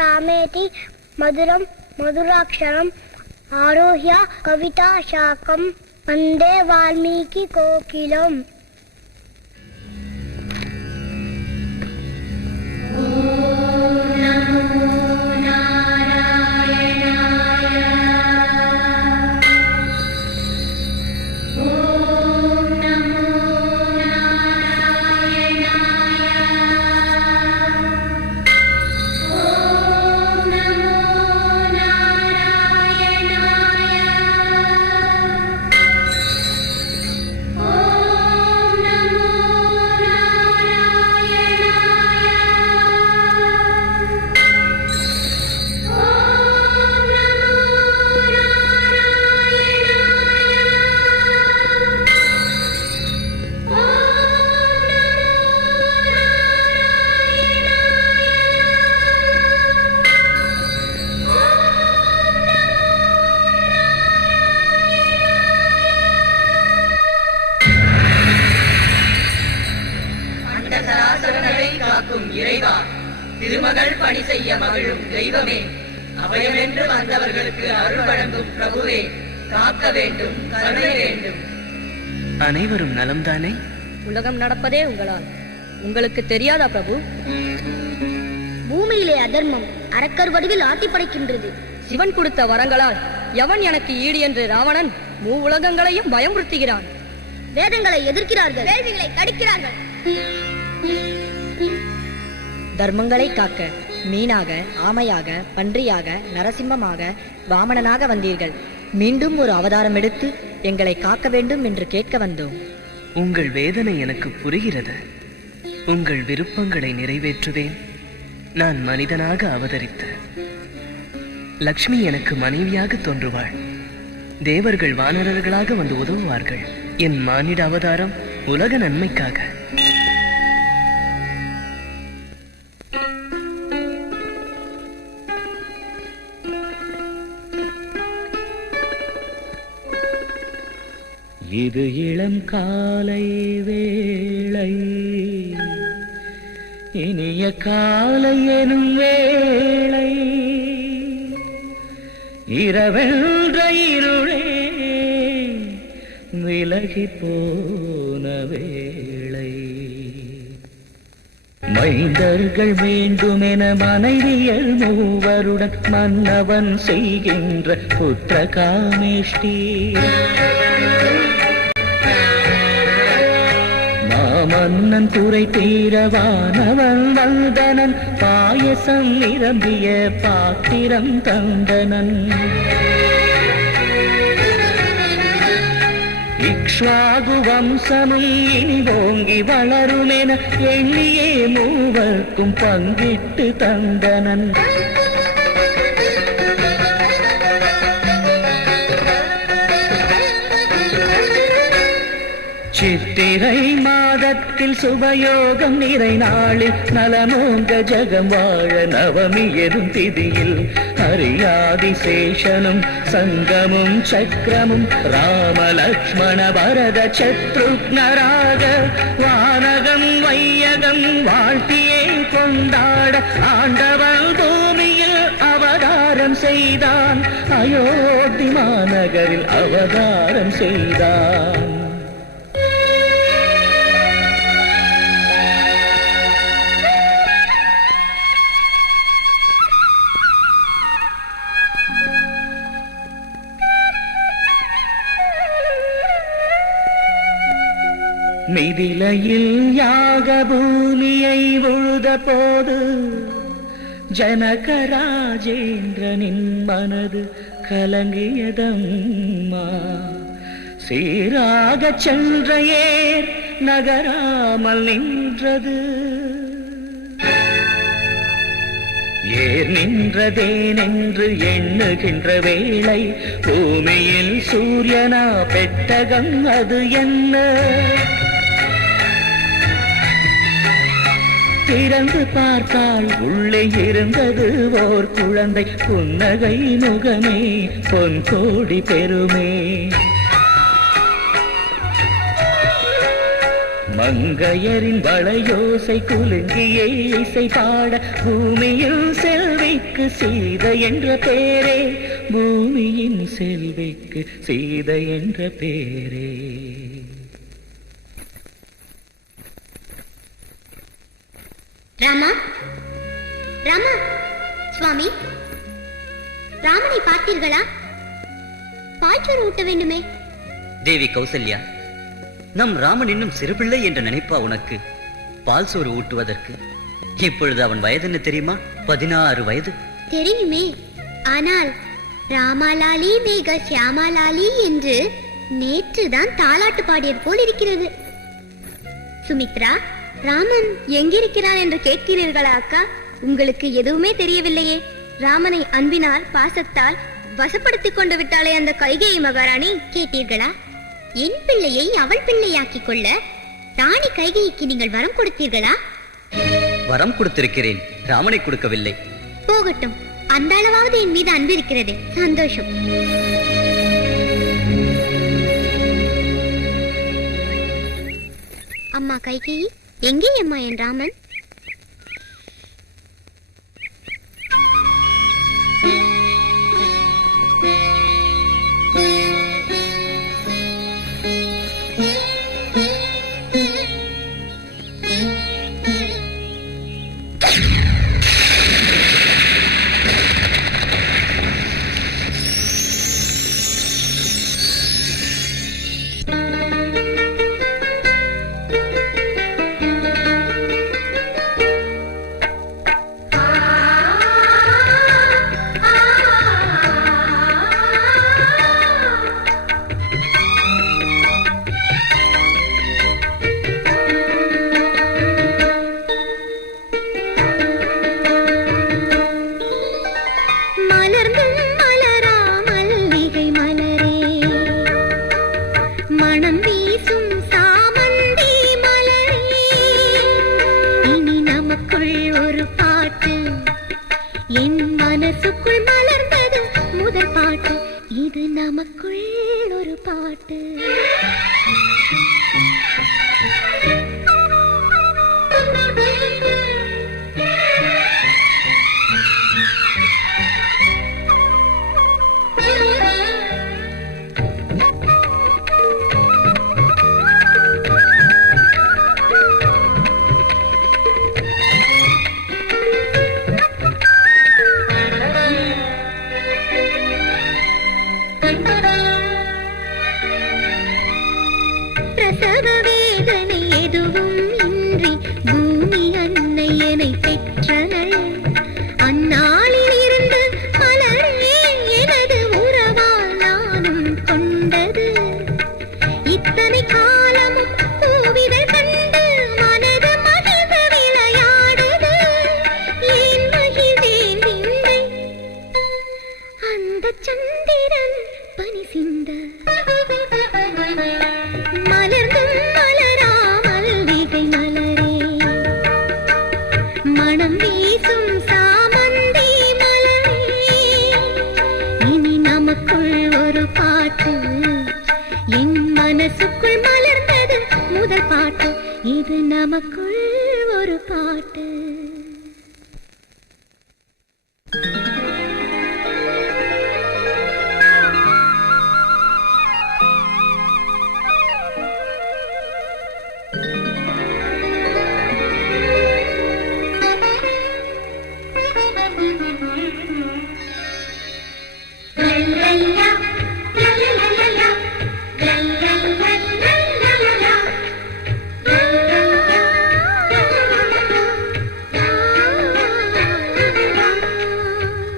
रामेति मधुरम मधुराक्षरम आरोह्य कविता शाकम वंदे वाल्मीकि कोकिलम। திருமகள் பணி செய்ய மகிழும் தெய்வமே, அபயமென்று வந்தவர்களுக்கு அருள் வழங்கும் பிரபுவே, காக்க வேண்டும், கருணை வேண்டும். அனைவரும் நலம்தானே? உலகம் நடப்பதே உங்களால். உங்களுக்கு தெரியாதா பிரபு? பூமியிலே அதர்மம் அரக்கர் வடிவில் ஆட்டி படைக்கின்றது. சிவன் கொடுத்த வரங்களால் எவன் எனக்கு ஈடு என்று ராவணன் உலகங்களையும் பயமுறுத்துகிறான். வேதங்களை எதிர்க்கிறார்கள், வேள்விகளை தடுக்கிறார்கள். தர்மங்களை காக்க மீனாக, ஆமையாக, பன்றியாக, நரசிம்மமாக, வாமனனாக வந்தீர்கள். மீண்டும் ஒரு அவதாரம் எடுத்து எங்களை காக்க வேண்டும் என்று கேட்க வந்தோம். உங்கள் வேதனை எனக்கு புரிகிறது. உங்கள் விருப்பங்களை நிறைவேற்றுவேன். நான் மனிதனாக அவதரித்த லக்ஷ்மி எனக்கு மனைவியாக தோன்றுவாள். தேவர்கள் வானரர்களாக வந்து உதவுவார்கள். என் மானிட அவதாரம் உலக நன்மைக்காக. இது இளம் காலை வேளை, இனிய காலை எனும் வேளை, இரவென்ற இருளே விலகி போன வேளை. மைந்தர்கள் வேண்டுமென மனைவியர் மூவருடன் மன்னவன் செய்கின்ற புத்திர காமேஷ்டி. மாமன்னன் குறை தீரவானவன் வந்தனன் பாயசம் நிரம்பிய பாத்திரம் தந்தனன் இக்ஷ்வாகு வம்சமும் இனி ஓங்கி வளருமென எண்ணியே மூவர்க்கும் பங்கிட்டு தந்தனன் சித்திரை மாதத்தில் சுபயோகம் நிறை நாளில் நலமோங்க ஜகம் வாழ நவமி எனும் திதியில் ஹரியாதி சேஷனும் சங்கமும் சக்கரமும் ராமலக்ஷ்மண பரத சத்ருக்னராக வானகம் வையகம் வாழ்த்தியே கொண்டாட ஆண்டவன் பூமியில் அவதாரம் செய்தான் அயோத்தி மாநகரில் அவதாரம் செய்தான் மிதிலையில் யாக பூமியை உழுத போது ஜனகராஜேந்திரனின் மனது கலங்கியதம்மா சீராக சென்ற ஏர் நகராமல் நின்றது ஏர் நின்றதேனென்று எண்ணுகின்ற வேளை பூமியில் சூரியனா பெட்டகம் அது என்ன திறந்து பார்த்தால் உள்ளே இருந்தது ஓர் குழந்தை புன்னகை முகமே பொன் கோடி பெருமே மங்கையரின் வளையோசை குலுங்கியே இசை பாட பூமியில் செல்விக்கு சீதை என்ற பேரே பூமியின் செல்விக்கு சீதை என்ற பேரே ராமா ராமா சுவாமி ராமனை பார்த்தீர்களா? பாய்ச்சோறு ஊட்ட வேண்டுமே. தேவி கௌசல்யா, நம் ராமன் இன்னும் சிறுபிள்ளை என்ற நினைப்பா உனக்கு? பால் சோறு ஊட்டுவதற்கு இப்பொழுது அவன் வயதென்ன தெரியுமா? 16 வயது. தெரியுமே, ஆனால் ராமாலாலி மேக சியாமாலாலி என்று நேற்றுதான் தாலாட்டு பாடியது போல் இருக்கிறது. சுமித்ரா, ராமன் எங்கிருக்கிறான் என்று கேட்கிறீர்களா அக்கா? உங்களுக்கு எதுவுமே தெரியவில்லையே. ராமனை அன்பினால் பாசத்தால் வசப்படுத்திக் கொண்டு விட்டாலே அந்த கைகேயி மகாராணி. கேட்டீர்களா? என் பிள்ளையை அவள் பிள்ளையாக்கிக் கொள்ள ராணி கைகேயிக்கு நீங்கள் வரம் கொடுத்தீர்களா? வரம் கொடுத்திருக்கிறேன், ராமனை கொடுக்கவில்லை. போகட்டும், அந்த அளவாவது என் மீது அன்பு இருக்கிறது. சந்தோஷம். அம்மா கைகேயி, எங்கே அம்மா என் ராமன்? அந்நாளில் இருந்து மலரே எனது உறவால் நானும் கொண்டது. இத்தனை காலமும் பூவிதழ் கண்டு மனது மகிழ்ந்து விளையாடுது. ஏன் மகிழ்ந்தேன் விந்தை அந்த சந்திரன் பனி சிந்த. மலர்ந்தும் மலராமல் விகை மலரே, மனம் வீசும் சாமந்தி மலரே, இனி நமக்குள் ஒரு பாட்டு. என் மனசுக்குள் மலர்ந்தது முதல் பாட்டு. இது நமக்குள் ஒரு பாட்டு.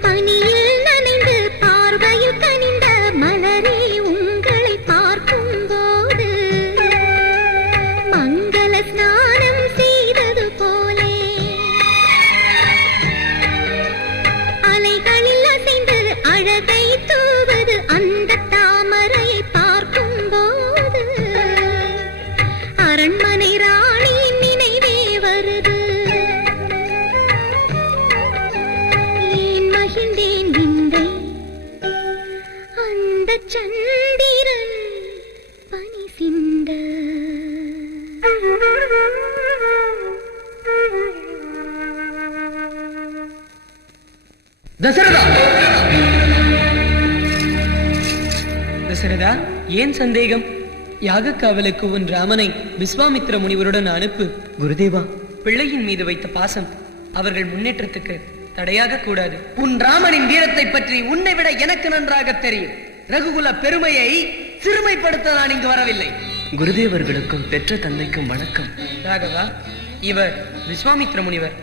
பனியில் நனைந்து பார்வையில் கனிந்த மலரே, உங்களை பார்க்கும்போது மங்கள ஸ்நானம் செய்தது போலே அலைகளில் அசைந்து அழகை தூவது அந்த தாமரையை பார்க்கும்போது அரண்மனை ராணி நினைவே வருது. ஏன் மகிழ்ந்தேன் விந்தை அந்த சந்திரன் பனி சிந்த. தசரதா, ஏன் சந்தேகம்? யாகக்காவலுக்கு உன் ராமனை விஸ்வாமித்திர முனிவருடன் அனுப்பு. குருதேவா, பிள்ளையின் மீது வைத்த பாசம் அவர்கள் முன்னேற்றத்துக்கு தடையாக கூடாது. உன் ராமனின் வீரத்தை பற்றி உன்னை விட எனக்கு நன்றாக தெரியும். ரகுகுல பெருமையை சிறுமைப்படுத்த நான் இங்கு வரவில்லை. குருதேவர்களுக்கும் பெற்ற தந்தைக்கும் வணக்கம். ராகவா, இவர் விஸ்வாமித்திர முனிவர்.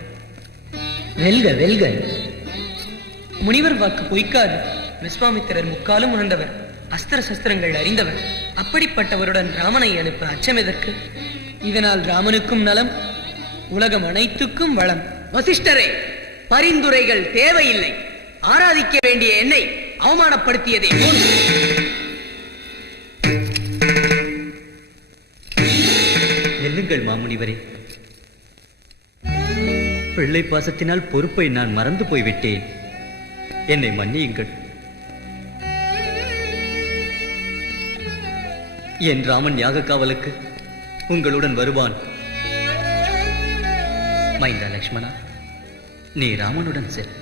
வெல்க வெல்க. முனிவர் வாக்கு பொய்க்காது. விஸ்வாமித்திரர் முக்காலும் உணர்ந்தவர், அஸ்திர சஸ்திரங்கள் அறிந்தவர். அப்படிப்பட்டவருடன் ராமனை அனுப்ப அச்சம் எதற்கு? இதனால் ராமனுக்கும் நலம், உலகம் அனைத்துக்கும் வளம். வசிஷ்டரே, பரிந்துரைகள் தேவையில்லை. ஆராதிக்க வேண்டிய என்னை அவமானப்படுத்தியதே போல். நெல்லுங்கள் மாமுனிவரே. பிள்ளை பாசத்தினால் பொறுப்பை நான் மறந்து போய்விட்டேன். என்னை மன்னியுங்கள். என் ராமன் யாக காவலுக்கு உங்களுடன் வருவான். மைந்தா லக்ஷ்மணா, நீ ராமனுடன் செல்.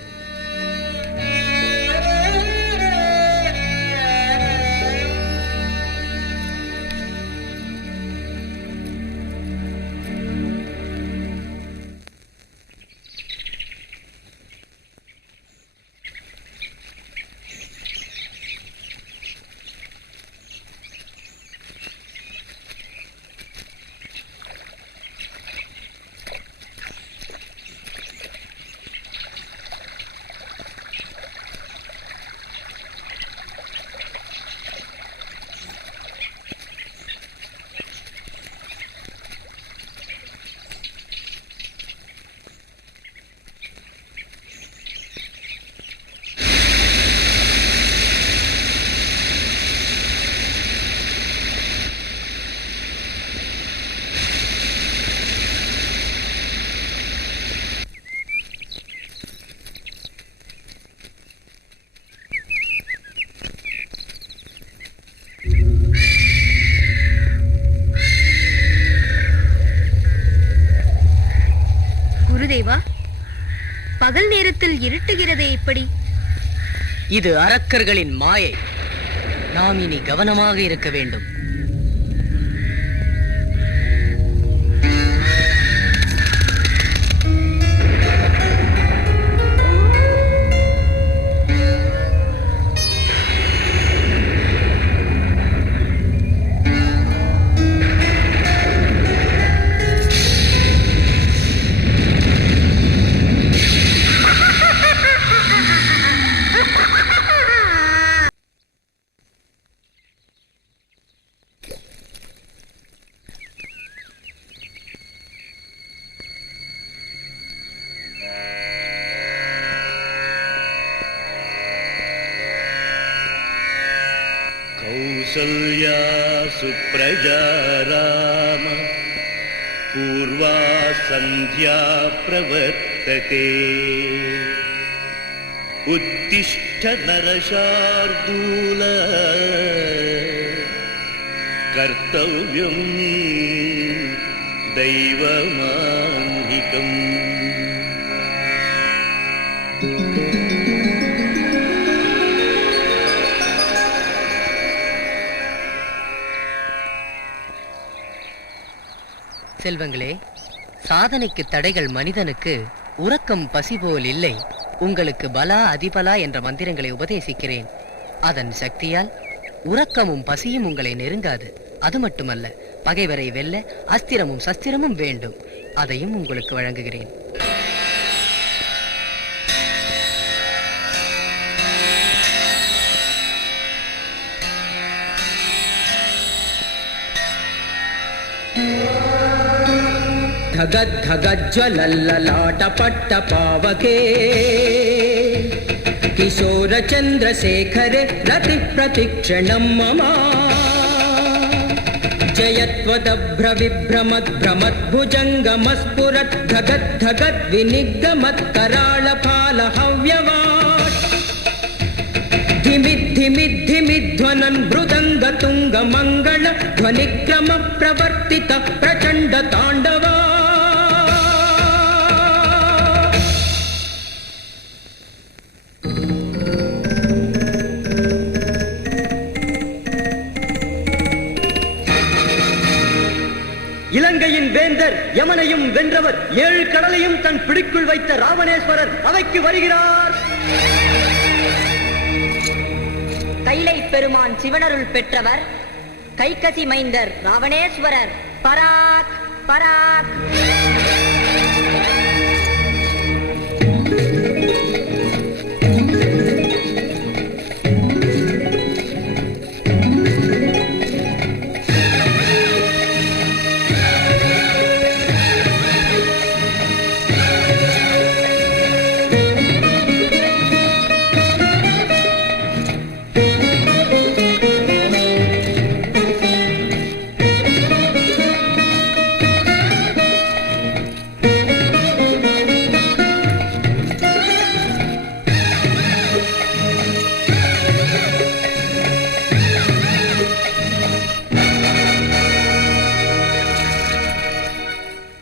குருதேவா, பகல் நேரத்தில் இருட்டுகிறதே எப்படி? இது அரக்கர்களின் மாயை. நாம் இனி கவனமாக இருக்க வேண்டும். कौसल्या सुप्रजा राम पूर्वा सन्ध्या प्रवर्तते उत्तिष्ठ नरशार्दूल कर्तव्यं दैवमान्निकम् செல்வங்களே, சாதனைக்கு தடைகள் மனிதனுக்கு உறக்கம் பசி போல் இல்லை. உங்களுக்கு பலா அதிபலா என்ற மந்திரங்களை உபதேசிக்கிறேன். அதன் சக்தியால் உறக்கமும் பசியும் உங்களை நெருங்காது. அது மட்டுமல்ல, பகைவரை வெல்ல அஸ்திரமும் சஸ்திரமும் வேண்டும். அதையும் உங்களுக்கு வழங்குகிறேன். धगज्ज्वलल्ललाटपट्टपावके किशोर चन्द्रशेखरे रतिः प्रतिक्षणं मम जयत्वदभ्रविभ्रमद्भ्रमद्भुजङ्गमस्फुरत् धगद्धगद्विनिग्धमत्कराळफालहव्यवाट् धिमिद्धिमिद्धिमिध्वनन् मृदङ्गतुङ्गमङ्गल ध्वनिक्रम प्रवर्तित प्रचण्ड ताण्डवा. இலங்கையின் வேந்தர் யமனையும் வென்றவர், 7 கடலையும் தன் பிடிக்குள் வைத்த ராவணேஸ்வரர் அவைக்கு வருகிறார். கைலை பெருமான் சிவனருள் பெற்றவர் கைகசி மைந்தர் ராவணேஸ்வரர். பராக் பராக்.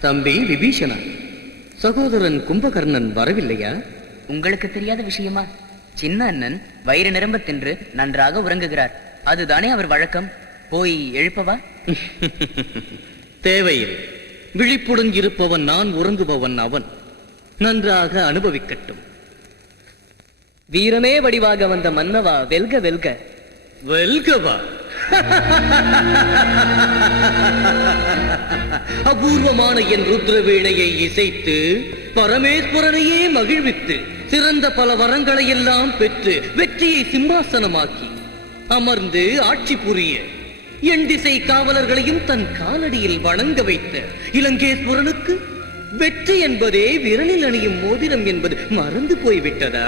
தம்பி விபீஷணா, சகோதரன் கும்பகர்ணன் வரவில்லையா? உங்களுக்கு தெரியாத விஷயமா? சின்ன அண்ணன் வயிறு நிரம்ப தின்று நன்றாக உறங்குகிறார். அதுதானே அவர் வழக்கம். போய் எழுப்பவா? தேவையில்லை. விழிப்புடன் இருப்பவன் நான், உறங்குபவன் அவன். நன்றாக அனுபவிக்கட்டும். வீரமே வடிவாக வந்த மன்னவா, வெல்க வெல்க. வெல்கவா? அபூர்வமான என் ருத்ரவீணையை இசைத்து பரமேஸ்வரனையே மகிழ்வித்து சிறந்த பல வரங்களை எல்லாம் பெற்று வெற்றியை சிம்மாசனமாக்கி அமர்ந்து ஆட்சி புரிய என் திசை காவலர்களையும் தன் காலடியில் வணங்க வைத்த இலங்கேஸ்வரனுக்கு வெற்றி என்பதே விரலில் அணியும் மோதிரம் என்பது மறந்து போய்விட்டதா?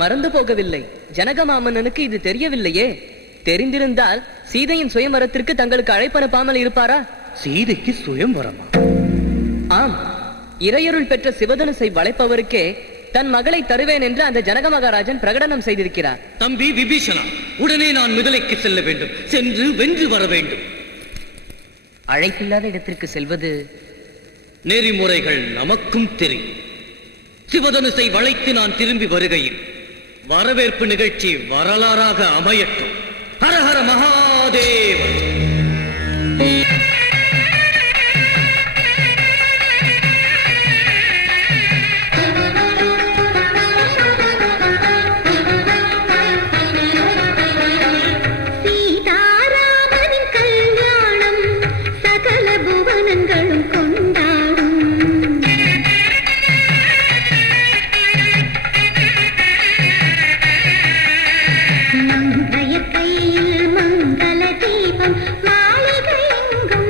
மறந்து போகவில்லை. ஜனகமாமன்னனுக்கு இது தெரியவில்லையே. தெரிந்திருந்தால் சீதையின் சுயம்பரத்திற்கு தங்களுக்கு அழைப்பு அனுப்பாமல் இருப்பாரா? சீதைக்கு சுயம்பரமா? ஆம், இறையருள் பெற்ற சிவதனுசை வளைப்பவருக்கே தன் மகளை தருவேன் என்று அந்த ஜனக மகாராஜன் பிரகடனம் செய்திருக்கிறார். தம்பி விபீஷணா, உடனே நான் மிதிலைக்கு செல்ல வேண்டும். சென்று வென்று வர வேண்டும். அழைப்பில்லாத இடத்திற்கு செல்வது நெறிமுறைகள் நமக்கும் தெரியும். சிவதனுசை வளைத்து நான் திரும்பி வருகையில் வரவேற்பு நிகழ்ச்சி வரலாறாக அமையட்டும். ஹரஹர மகாதேவ. கையில் மங்கள தீபம் மாளிகை எங்கும்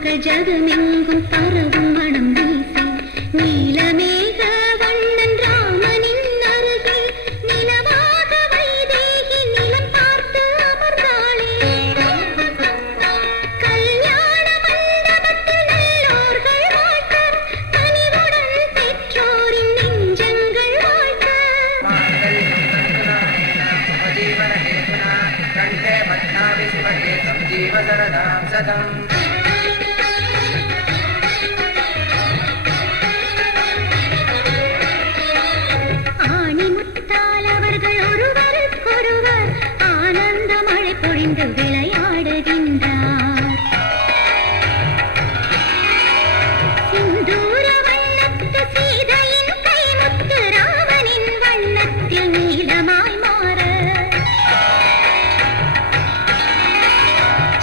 புகழ் ஜகமெங்கும் பரவும் மனம் வீசி நீலமேக வண்ணன் ராமனின் அருகே நிலவாக வைதேகி நிலம் பார்த்து அமர்ந்தாளே. கல்யாண மண்டபத்தில் நல்லோர்கள் வாழ்த்த, கனிவுடன் பெற்றோரின் நெஞ்சங்கள் வாழ்த்த. ஆணிமுத்தால் அவர்கள் ஒருவருக்கொருவர் ஆனந்த மழை பொழிந்து விளையாடுகின்றார். சிந்தூர வண்ணத்து சீதையின் கைமுத்து ராமனின் வண்ணத்தில் நீலமாய் மாற,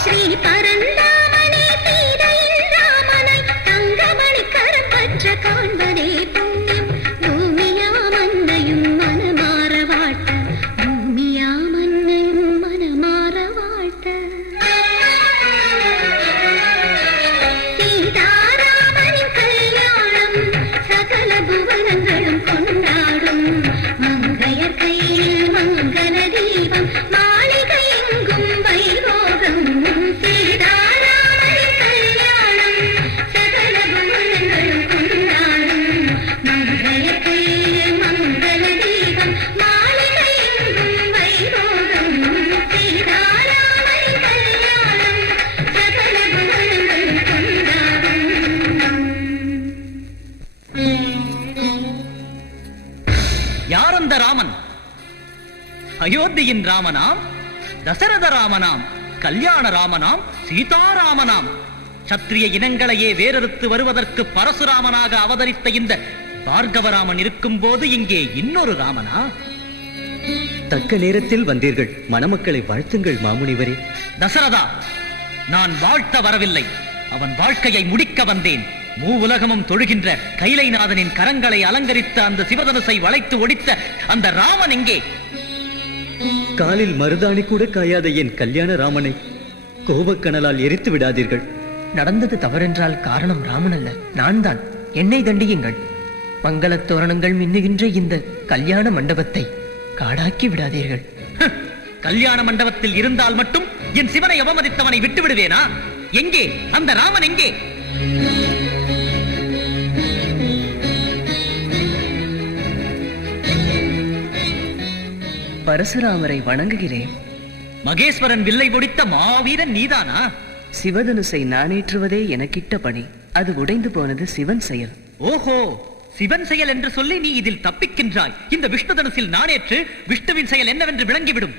ஸ்ரீ பரந்தாமனே சீதையின் ராமனை தங்கமணி கரம் பற்ற காண்பதே புண்ணியம். பூமியா மன்னையும் மனமாற வாழ்த்த, பூமியா மன்னையும் மனமாற வாழ்த்த. சீதாராமனின் கல்யாணம் சகல புவனங்களும் கொண்டாடும். மங்கையர் கையில் மங்கள தீபம், மாளிகை எங்கும் வைபோகம். சீதாராமனின் கல்யாணம் சகல புவனங்களும் கொண்டாடும். மங்கையர் கையில் மங்கள தீபம், மாளிகை எங்கும் வைபோகம். சீதாராமனின் கல்யாணம் சகல புவனங்களும் கொண்டாடும். யார் அந்த ராமன்? அயோத்தியின் ராமனாம், தசரத ராமனாம், கல்யாண ராமனாம், சீதாராமனாம். சத்திரிய இனங்களையே வேறறுத்து வருவதற்கு பரசுராமனாக அவதரித்த இந்த பார்கவராமன் இருக்கும் போது இங்கே இன்னொரு ராமனா? தக்க நேரத்தில் வந்தீர்கள். மணமக்களை வாழ்த்துங்கள் மாமுனிவரே. தசரதா, நான் வாழ்த்த வரவில்லை, அவன் வாழ்க்கையை முடிக்க வந்தேன். மூவுலகமும் தொழுகின்ற கைலைநாதனின் கரங்களை அலங்கரித்த அந்த சிவதனுசை வளைத்து ஒடித்த அந்த ராமன் எங்கே? காலில் மருதாணி கூட காயாத என் கல்யாண ராமனை கோபக்கனலால் எரித்து விடாதீர்கள். நடந்தது தவறென்றால் காரணம் ராமன் அல்ல, நான் தான். என்னை தண்டியுங்கள். மங்களத் தோரணங்கள் மின்னுகின்ற இந்த கல்யாண மண்டபத்தை காடாக்கி விடாதீர்கள். கல்யாண மண்டபத்தில் இருந்தால் மட்டும் என் சிவனை அவமதித்தவனை விட்டு விடுவேனா? எங்கே அந்த ராமன்? எங்கே? பரசுராமரை வணங்குகிறேன். மகேஸ்வரன் வில்லை ஒடித்த மாவீரன் நீதானா? சிவதனுசை நானேற்றுவதே எனக்கிட்ட பணி. அது உடைந்து போனது சிவன் செயல். ஓஹோ, சிவன் செயல் என்று சொல்லி நீ இதில் தப்பிக்கின்றாய். இந்த விஷ்ணு தனுசில் நானேற்று விஷ்ணுவின் செயல் என்னவென்று விளங்கிவிடும்.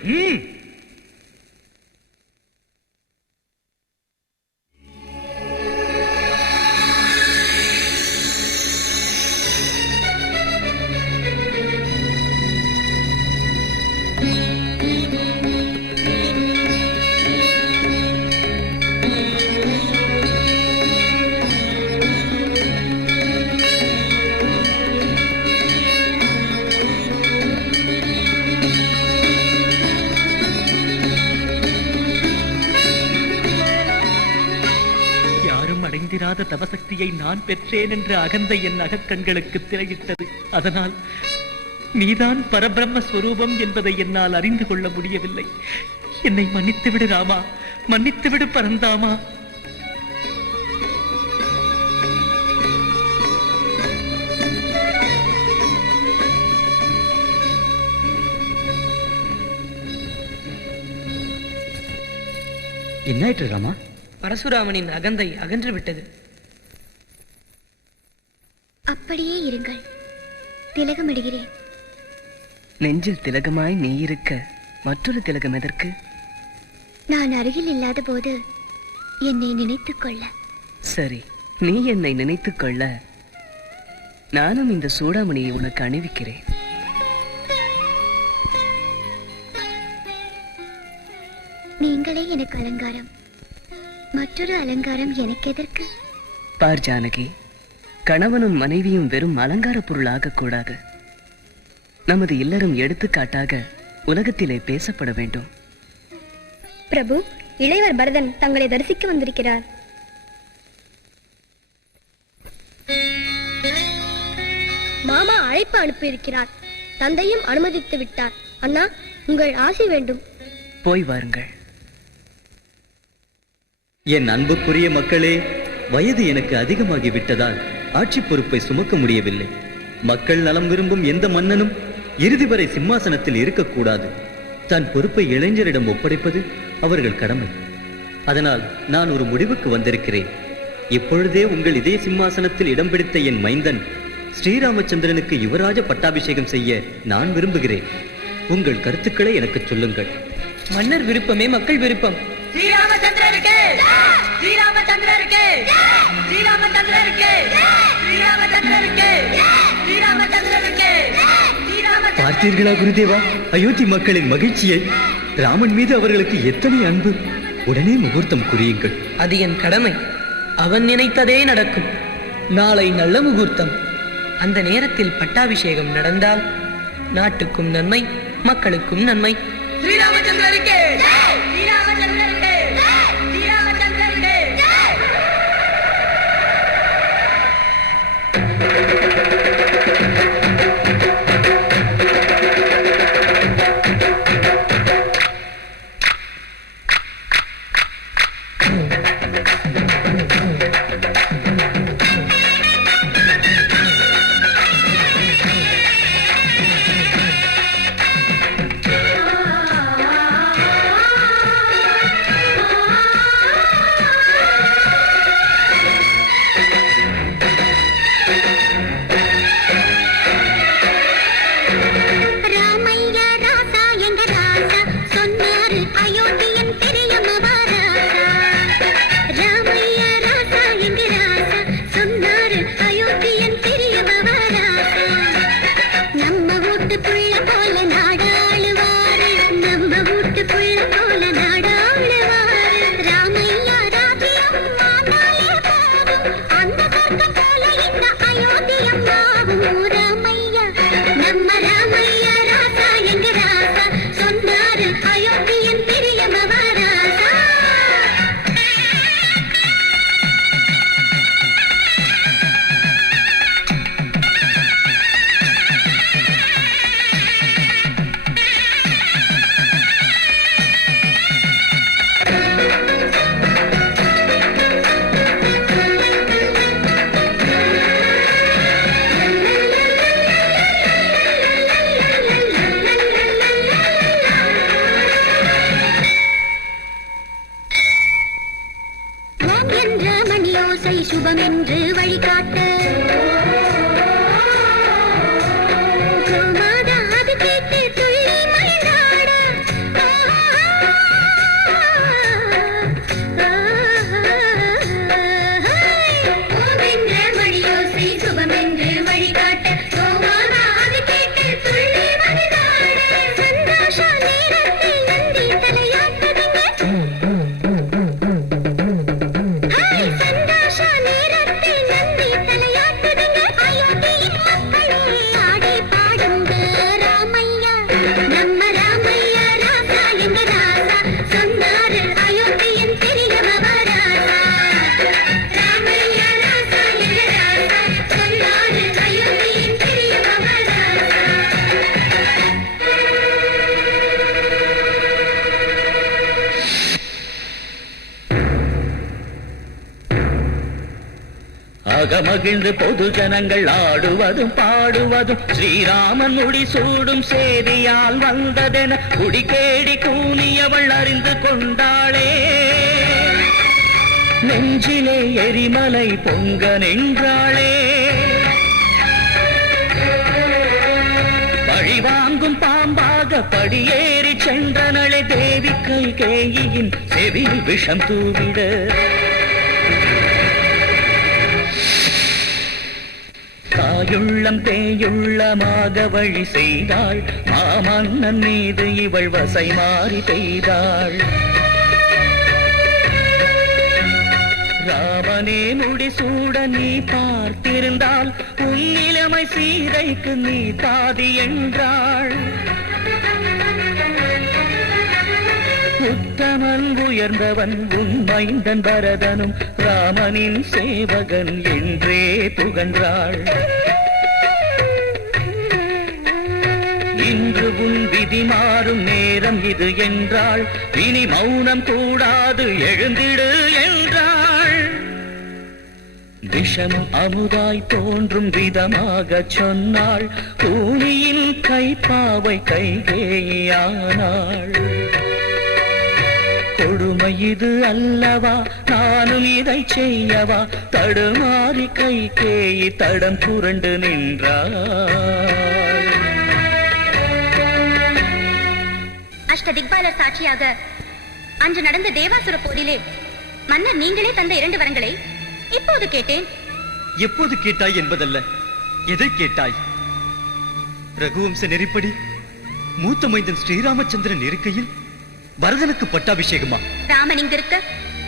அடைந்திராத தவசக்தியை நான் பெற்றேன் என்று அகந்தை என் அகக்கண்களுக்கு திரையிட்டது. அதனால் நீதான் பரபிரம்ம ஸ்வரூபம் என்பதை என்னால் அறிந்து கொள்ள முடியவில்லை. என்னை மன்னித்து விடு ராமா, மன்னித்து விடு பரந்தாமா. என்னாயிற்று ராமா? பரசுராமனின் அகந்தை அகன்று விட்டது. அப்படியே இருங்கள், திலகமிடுகிறேன். நெஞ்சில் திலகமாய் நீ இருக்க மற்றொரு திலகம் எதற்கு? நான் அருகில் இல்லாத போது என்னை நினைத்துக் கொள்ள. சரி, நீ என்னை நினைத்துக் கொள்ள நானும் இந்த சூடாமணியை உனக்கு அணிவிக்கிறேன். நீங்களே எனக்கு அலங்காரம், மற்றொரு அலங்காரம் எனக்கு எதற்கு? பார் ஜானகி, கணவனும் மனைவியும் வெறும் அலங்கார பொருளாக கூடாது. நமது இல்லறம் எடுத்துக்காட்டாக உலகத்திலே பேசப்பட வேண்டும். பிரபு, இளையவர் பரதன் தங்களை தரிசிக்க வந்திருக்கிறார். மாமா அழைப்பு அனுப்பியிருக்கிறார். தந்தையும் அனுமதித்து விட்டார். அண்ணா, உங்கள் ஆசை வேண்டும். போய் வாருங்கள். என் அன்புக்குரிய மக்களே, வயது எனக்கு அதிகமாகி விட்டதால் ஆட்சி பொறுப்பை சுமக்க முடியவில்லை. மக்கள் நலம் விரும்பும் எந்த மன்னனும் இறுதி வரை சிம்மாசனத்தில் இருக்கக்கூடாது. தன் பொறுப்பை இளைஞரிடம் ஒப்படைப்பது அவர்கள் கடமை. அதனால் நான் ஒரு முடிவுக்கு வந்திருக்கிறேன். இப்பொழுதே உங்கள் இதே சிம்மாசனத்தில் இடம் பிடித்த என் மைந்தன் ஸ்ரீராமச்சந்திரனுக்கு யுவராஜ பட்டாபிஷேகம் செய்ய நான் விரும்புகிறேன். உங்கள் கருத்துக்களை எனக்கு சொல்லுங்கள். மன்னர் விருப்பமே மக்கள் விருப்பம். ஸ்ரீராமச்சந்திரனுக்கு, ஸ்ரீராமச்சந்திரனுக்கு, ஸ்ரீராமச்சந்திரனுக்கு, ஸ்ரீராமச்சந்திரனுக்கு, ஸ்ரீராமச்சந்திரனுக்கு, ஸ்ரீராமச்சந்திரனுக்கு. பார்த்தீர்களா குருதேவா, அயோத்தி மக்களின் மகிழ்ச்சியை? ராமன் மீது அவர்களுக்கு எத்தனை அன்பு! உடனே முகூர்த்தம் குறியுங்கள். அது என் கடமை. அவன் நினைத்ததே நடக்கும். நாளை நல்ல முகூர்த்தம். அந்த நேரத்தில் பட்டாபிஷேகம் நடந்தால் நாட்டுக்கும் நன்மை, மக்களுக்கும் நன்மை. ஸ்ரீராமச்சந்திரனுக்கு, ஸ்ரீராமச்சந்திரனுக்கு, ஸ்ரீராமச்சந்திரனுக்கு. சுபம் என்று வழிகாட்ட அது கேட்டு துள்ளி மகிழ்ந்தாட மணியோசை சுபம் என்று வழிகாட்ட அது கேட்டு துள்ளி மகிழ்ந்தாட சந்தோஷ நேரத்தில் நந்தி தலையாட்டதுங்க மகிழ்ந்து பொது ஜனங்கள் ஆடுவதும் பாடுவதும் ஸ்ரீராமன் முடி சூடும் சேதியால் வந்ததென குடிக்கேடி கூனியவள் அறிந்து கொண்டாளே. நெஞ்சிலே எரிமலை பொங்க நின்றாளே. பழிவாங்கும் பாம்பாக படியேறி சென்றனளே தேவி கைகேயின் செவியில் விஷம் தூவிட. தாயுள்ளம் தேயுள்ளமாக வழி செய்தாள். மாமன்னன் மீது இவள் வசை மாறி பெய்தாள். ராமனே முடிசூட நீ பார்த்திருந்தால் உன்னிலைமை சீதைக்கு நீ தாதி என்றாள். உத்தமன் உயர்ந்தவன் உன் மைந்தன் பரதனும் ராமனின் சேவகன் என்றே புகழ்ந்தாள். இன்று உன் விதி மாறும் நேரம் இது என்றாள். இனி மௌனம் கூடாது, எழுந்திடு என்றாள். விஷமும் அமுதாய் தோன்றும் விதமாக சொன்னாள். பூமியின் கைப்பாவை கைகேயானாள். கொடுமை இது அல்லவா, நானும் இதை செய்யவா? தடுமாறி கைகேயி தடம் புரண்டு நின்றாள். அஷ்ட திக்பாலர் சாட்சியாக அன்று நடந்த தேவாசுர போரிலே மன்னர் நீங்களே தந்த 2 வரங்களை இப்போது கேட்டேன். எப்போது கேட்டாய் என்பதல்ல, எதை கேட்டாய்? ரகுவம்ச நெறிப்படி மூத்த மைந்தன் ஸ்ரீராமச்சந்திரன் இருக்கையில் பரதனுக்கு பட்டாபிஷேகமா? ராமன் இங்கிருக்க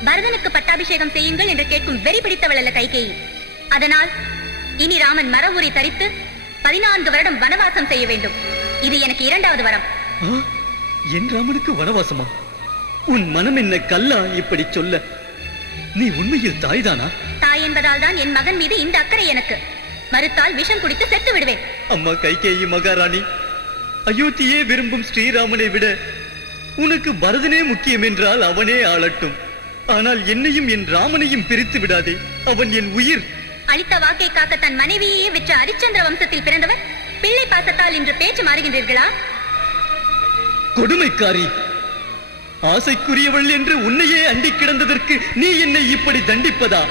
பரதனுக்கு பட்டாபிஷேகம் செய்யுங்கள் என்று கேட்கும் வெறி பிடித்தவள் அல்ல கைகேயி. அதனால் இனி ராமன் மரவுரி தரித்து 14 வருடம் வனவாசம் செய்ய வேண்டும். இது எனக்கு 2வது வரம். என் ராமனுக்கு வனவாசமா? உன் மனம் என்ன கல்லா இப்படி சொல்ல? நீ உண்மையில் தாய்தானா? தாய் என்பதால் தான் என் மகன் மீது இந்த அக்கறை எனக்கு. மறுத்தால் விஷம் குடித்து செத்து விடுவேன். அம்மா கைகேயி மகாராணி, அயோத்தியே விரும்பும் ஸ்ரீராமனை விட உனக்கு பரதனே முக்கியம் என்றால் அவனே ஆளட்டும். ஆனால் என்னையும் என் ராமனையும் பிரித்து விடாதே. அவன் என் உயிர். அளித்த வாக்கை காக்க தன் மனைவியையே விற்ற ஹரிச்சந்திர வம்சத்தில் பிறந்தவர் பிள்ளை பாசத்தால் இன்று பேச்சு மாறுகின்றீர்களா? கொடுமைக்காரி, ஆசைக்குரியவள் என்று உன்னையே அண்டி கிடந்ததற்கு நீ என்னை இப்படி தண்டிப்பதா?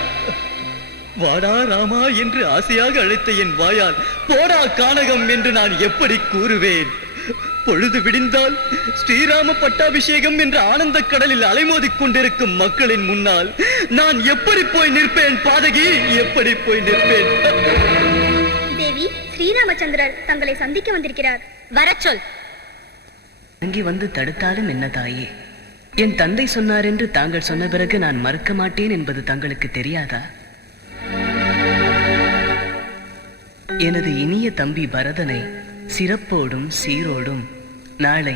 வாடா ராமா என்று ஆசையாக அழைத்த என் வாயால் போடா கானகம் என்று நான் எப்படி கூறுவேன்? பொழுது விடிந்தால் ஸ்ரீராம பட்டாபிஷேகம் என்ற ஆனந்த கடலில் அலைமோதிக் கொண்டிருக்கும் மக்களின் முன்னால் நான் எப்படி போய் நிற்பேன்? பாதகி, எப்படி போய் நிற்பேன்? தேவி, ஸ்ரீராமச்சந்திரர் தங்களை சந்திக்க வந்திருக்கிறார். வரச்சொல். அங்கே வந்து தடுத்தாலும் என்ன தாயே? என் தந்தை சொன்னார் என்று தாங்கள் சொன்ன பிறகு நான் மறுக்க மாட்டேன் என்பது தங்களுக்கு தெரியாதா? எனது இனிய தம்பி பரதனை சிறப்போடும் சீரோடும் நாளை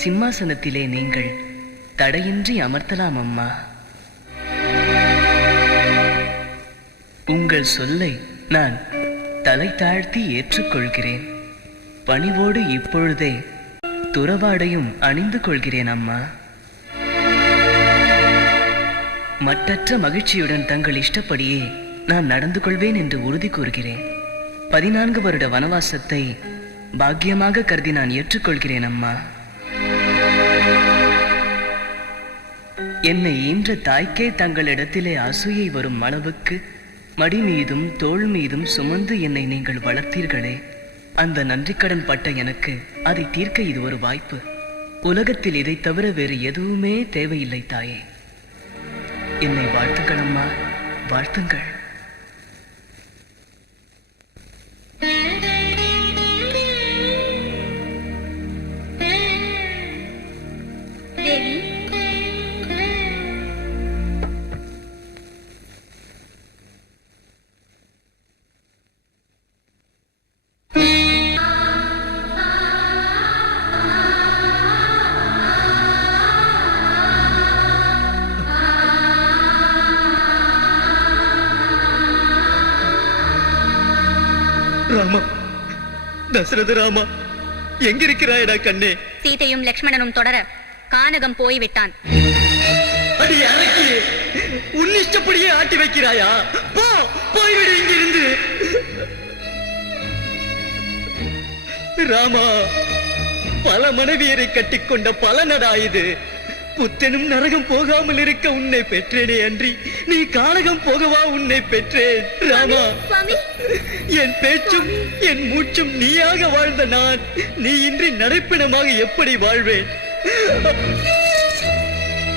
சிம்மாசனத்திலே நீங்கள் தடையின்றி அமர்த்தலாம் அம்மா. உங்கள் சொல்லை நான் தலை தாழ்த்தி ஏற்றுக்கொள்கிறேன். பணிவோடு இப்பொழுதே துறவாடையும் அணிந்து கொள்கிறேன் அம்மா. மற்றற்ற மகிழ்ச்சியுடன் தங்கள் இஷ்டப்படியே நான் நடந்து கொள்வேன் என்று உறுதி கூறுகிறேன். 14 வருட வனவாசத்தை பாக்கியமாக கருதி நான் ஏற்றுக்கொள்கிறேன் அம்மா. என்னை ஈன்ற தாய்க்கே தங்களிடத்திலே அசூயை வரும் அளவுக்கு மடி மீதும் தோள் மீதும் சுமந்து என்னை நீங்கள் வளர்த்தீர்களே, அந்த நன்றிக்கடன் பட்ட எனக்கு அதை தீர்க்க இது ஒரு வாய்ப்பு. உலகத்தில் இதை தவிர வேறு எதுவுமே தேவையில்லை தாயே. என்னை வாழ்த்துங்கள் அம்மா, வாழ்த்துங்கள். தேவி, ராமா, தசரத ராமா, எங்கிருக்கிறாயடா கண்ணே? சீதையும் லக்ஷ்மணனும் தொடர கானகம் போய்விட்டான். அடி அழகியே, உன் இஷ்டப்படியே ஆட்டி வைக்கிறாயா? போ, போய்விடு இங்கிருந்து. ராமா, பல மனைவியரை கட்டிக்கொண்ட பலனடா இது. புத்தனும் நரகம் போகாமல் இருக்க உன்னை பெற்றேனே அன்றி நீ கானகம் போகவா உன்னை பெற்றேன்? ராமா, என் பேச்சும் என் மூச்சும் நீயாக வாழ்ந்த நான் நீ இன்றி நடைப்பிணமாக எப்படி வாழ்வேன்?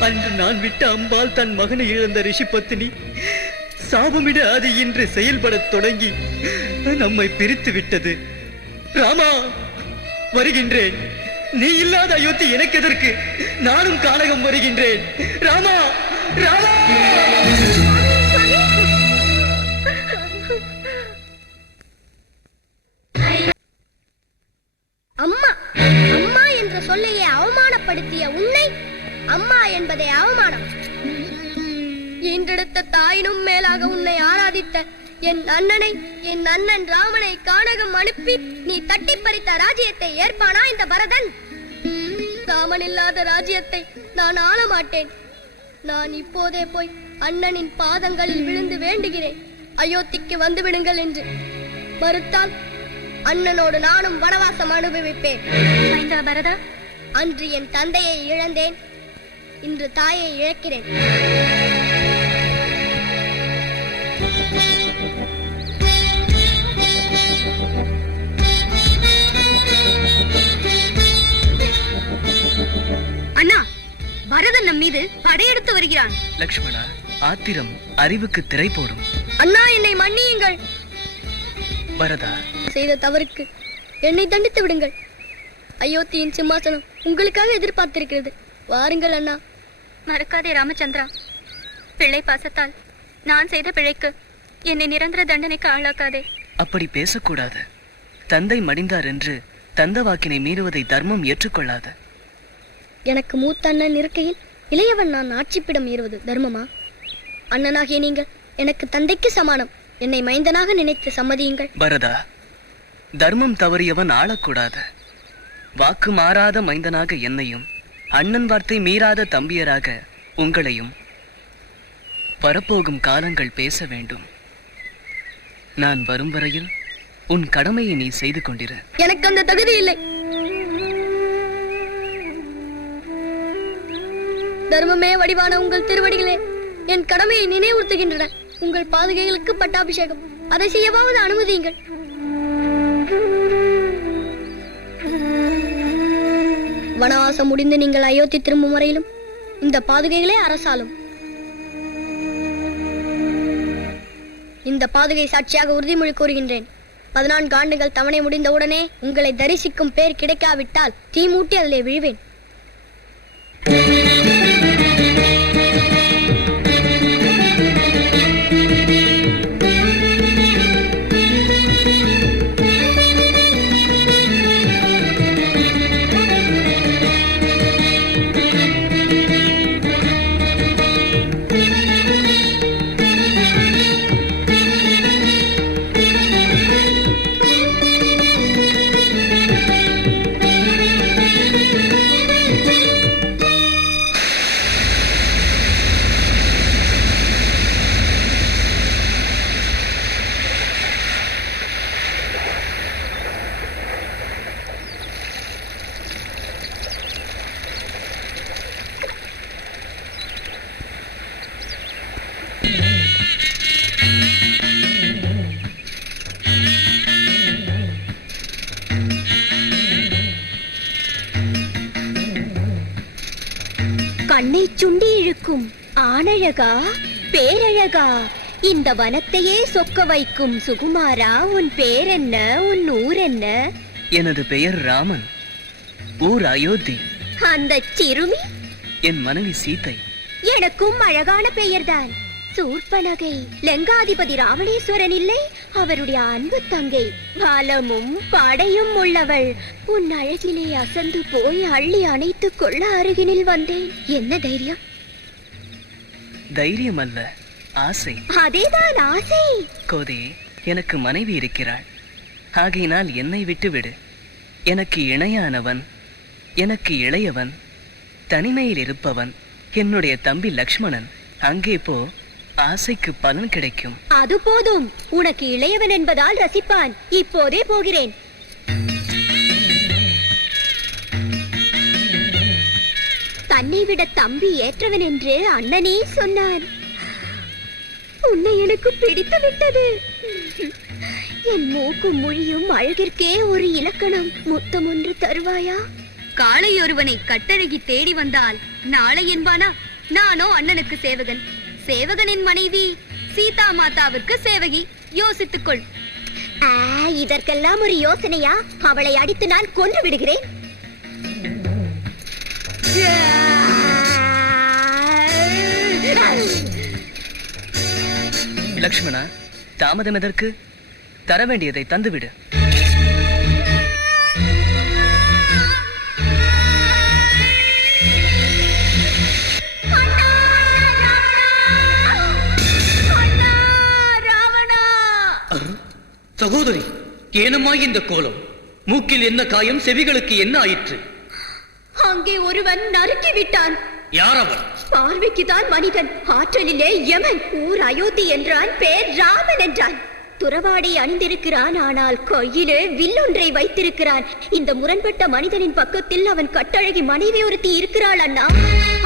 அன்று நான் விட்ட அம்பால் தன் மகனை இழந்த ரிஷி பத்தினி சாபமிட அது இன்று செயல்படத் தொடங்கி நம்மை பிரித்து விட்டது. ராமா, வருகின்றேன். நீ இல்லாத அயோத்தி எனக்கு எதற்கு? நானும் கானகம் வருகின்றேன். ராமா, ராமா. அம்மா அம்மா என்ற சொல்லையே அவமானப்படுத்திய உன்னை அம்மா என்பதே அவமானம். ஈன்றெடுத்த தாயினும் மேலாக உன்னை ஆராதித்த என் அண்ணன் ராமனை கானகம் அனுப்பி நீ தட்டி பறித்த ராஜ்யத்தை ஏற்பானா இந்த பரதன்? ராமன் இல்லாத ராஜ்யத்தை நான் ஆள மாட்டேன். நான் இப்போதே போய் அண்ணனின் பாதங்களில் விழுந்து வேண்டுகிறேன், அயோத்திக்கு வந்து விடுங்கள் என்று. மறுத்தால் அண்ணனோடு நானும் வனவாசம் அனுபவிப்பேன். பரதா, அன்று என் தந்தையை இழந்தேன், இன்று தாயை இழக்கிறேன். அண்ணா, பரதன் நம் மீது படையெடுத்து வருகிறான். லக்ஷ்மணா, ஆத்திரம் அறிவுக்கு திரை போடும். அண்ணா, என்னை மன்னியுங்கள். பரதா, செய்த தவறுக்கு என்னை தண்டித்து விடுங்கள். அயோத்தியின் சிம்மாசனம் உங்களுக்காக எதிர்பார்த்திருக்கிறது. வாருங்கள் அண்ணா. மறக்காதே ராமச்சந்திரா, பிள்ளை பாசத்தால் நான் செய்த பிழைக்கு என்னை நிரந்தர தண்டனைக்கு ஆளாக்காதே. அப்படி பேசக்கூடாது. தந்தை மடிந்தார் என்று தந்த வாக்கினை மீறுவதை தர்மம் ஏற்றுக்கொள்ளாது. எனக்கு மூத்த அண்ணன் இருக்கையில் இளையவன் நான் ஆட்சிப்பிடம் ஏறுவது தர்மமா? அண்ணனாகிய நீங்கள் எனக்கு தந்தைக்கு சமானம். என்னை மைந்தனாக நினைத்து சம்மதியுங்கள். பரதா, தர்மம் தவறியவன் ஆளக்கூடாது. வாக்கு மாறாத மைந்தனாக என்னையும், அண்ணன் வார்த்தை மீறாத தம்பியராக உங்களையும் வரப்போகும் காலங்கள் பேச வேண்டும். நான் வரும் வரையில் உன் கடமையை நீ செய்து கொண்டிரு. எனக்கு அந்த தகுதி இல்லை. தர்மமே வடிவான உங்கள் திருவடிகளே என் கடமையை நினைவுறுத்துகின்றன. உங்கள் பாதுகைகளுக்கு பட்டாபிஷேகம், அதை செய்யவாவது அனுமதியுங்கள். வனவாசம் முடிந்து நீங்கள் அயோத்தி திரும்பும் வரையிலும் இந்த பாதுகைகளே அரசாலும். இந்த பாதுகை சாட்சியாக உறுதிமொழி கூறுகின்றேன். 14 ஆண்டுகள் தவணை முடிந்தவுடனே உங்களை தரிசிக்கும் பேர் கிடைக்காவிட்டால் தீ மூட்டி அதிலே விழுவேன். கண்ணை சுண்டி இழுக்கும் ஆனழகா, பேரழகா, இந்த வனத்தையே சொக்க வைக்கும் சுகுமாரா, உன் பேர் என்ன? உன் ஊர் என்ன? எனது பெயர் ராமன், ஊர் அயோத்தி. அந்த சிறுமி என் மனைவி சீதை. எனக்கும் அழகான பெயர்தான், சூர்பனகை. லங்காதிபதி ராவணேஸ்வரன் இல்லை, அவருடைய அன்பு தங்கை. பாலமும் படையும் உள்ளவள். உன் அழகிலே அசந்து போய் அள்ளி அணைத்துக் கொள்ள அருகினில் வந்தேன். என்ன தைரியம்? தைரியம் அல்ல, ஆசை. அதேதான் ஆசை. கோதே, எனக்கு மனைவி இருக்கிறாள். ஆகையினால் என்னை விட்டுவிடு. எனக்கு இணையானவன், எனக்கு இளையவன், தனிமையில் இருப்பவன் என்னுடைய தம்பி லக்ஷ்மணன். அங்கே போ, ஆசைக்கு பலன் கிடைக்கும். அது போதும். உனக்கு இளையவன் என்பதால் ரசிப்பான். இப்போதே போகிறேன். தன்னை விட தம்பி ஏற்றவன் என்று அண்ணனே சொன்னான். உன்னை எனக்கு பிடித்து விட்டது. என் மூக்கும் மொழியும் அழகிற்கே ஒரு இலக்கணம். முத்தம் ஒன்று தருவாயா? காளை ஒருவனை கட்டழகி தேடி வந்தால் நாளை என்பானா? நானோ அண்ணனுக்கு சேவகன், சேவகனின் மனைவி சீதா மாதாவிற்கு சேவகி. யோசித்துக்கொள். இதற்கெல்லாம் ஒரு யோசனையா? அவளை அடித்து நான் கொன்று விடுகிறேன். லக்ஷ்மணா, தாமதம் எதற்கு? தர வேண்டியதை தந்துவிடு. சகோதரி, ஏனம்மா இந்த கோலம்? மூக்கில் என்ன காயம், செவிகளுக்கு என்ன ஆயிற்று? அங்கே ஒருவன் நறுக்கி விட்டான். யார் அவன்? பார்வைக்குதான் மனிதன், ஆற்றலிலே யமன். ஊர் அயோத்தி என்றான், பேர் ராமன் என்றான். துறவாடை அணிந்திருக்கிறான், ஆனால் கையிலே வில்லொன்றை வைத்திருக்கிறான். இந்த முரண்பட்ட மனிதனின் பக்கத்தில் அவன் கட்டழகி மனைவி ஒருத்தி இருக்கிறாள் அண்ணா.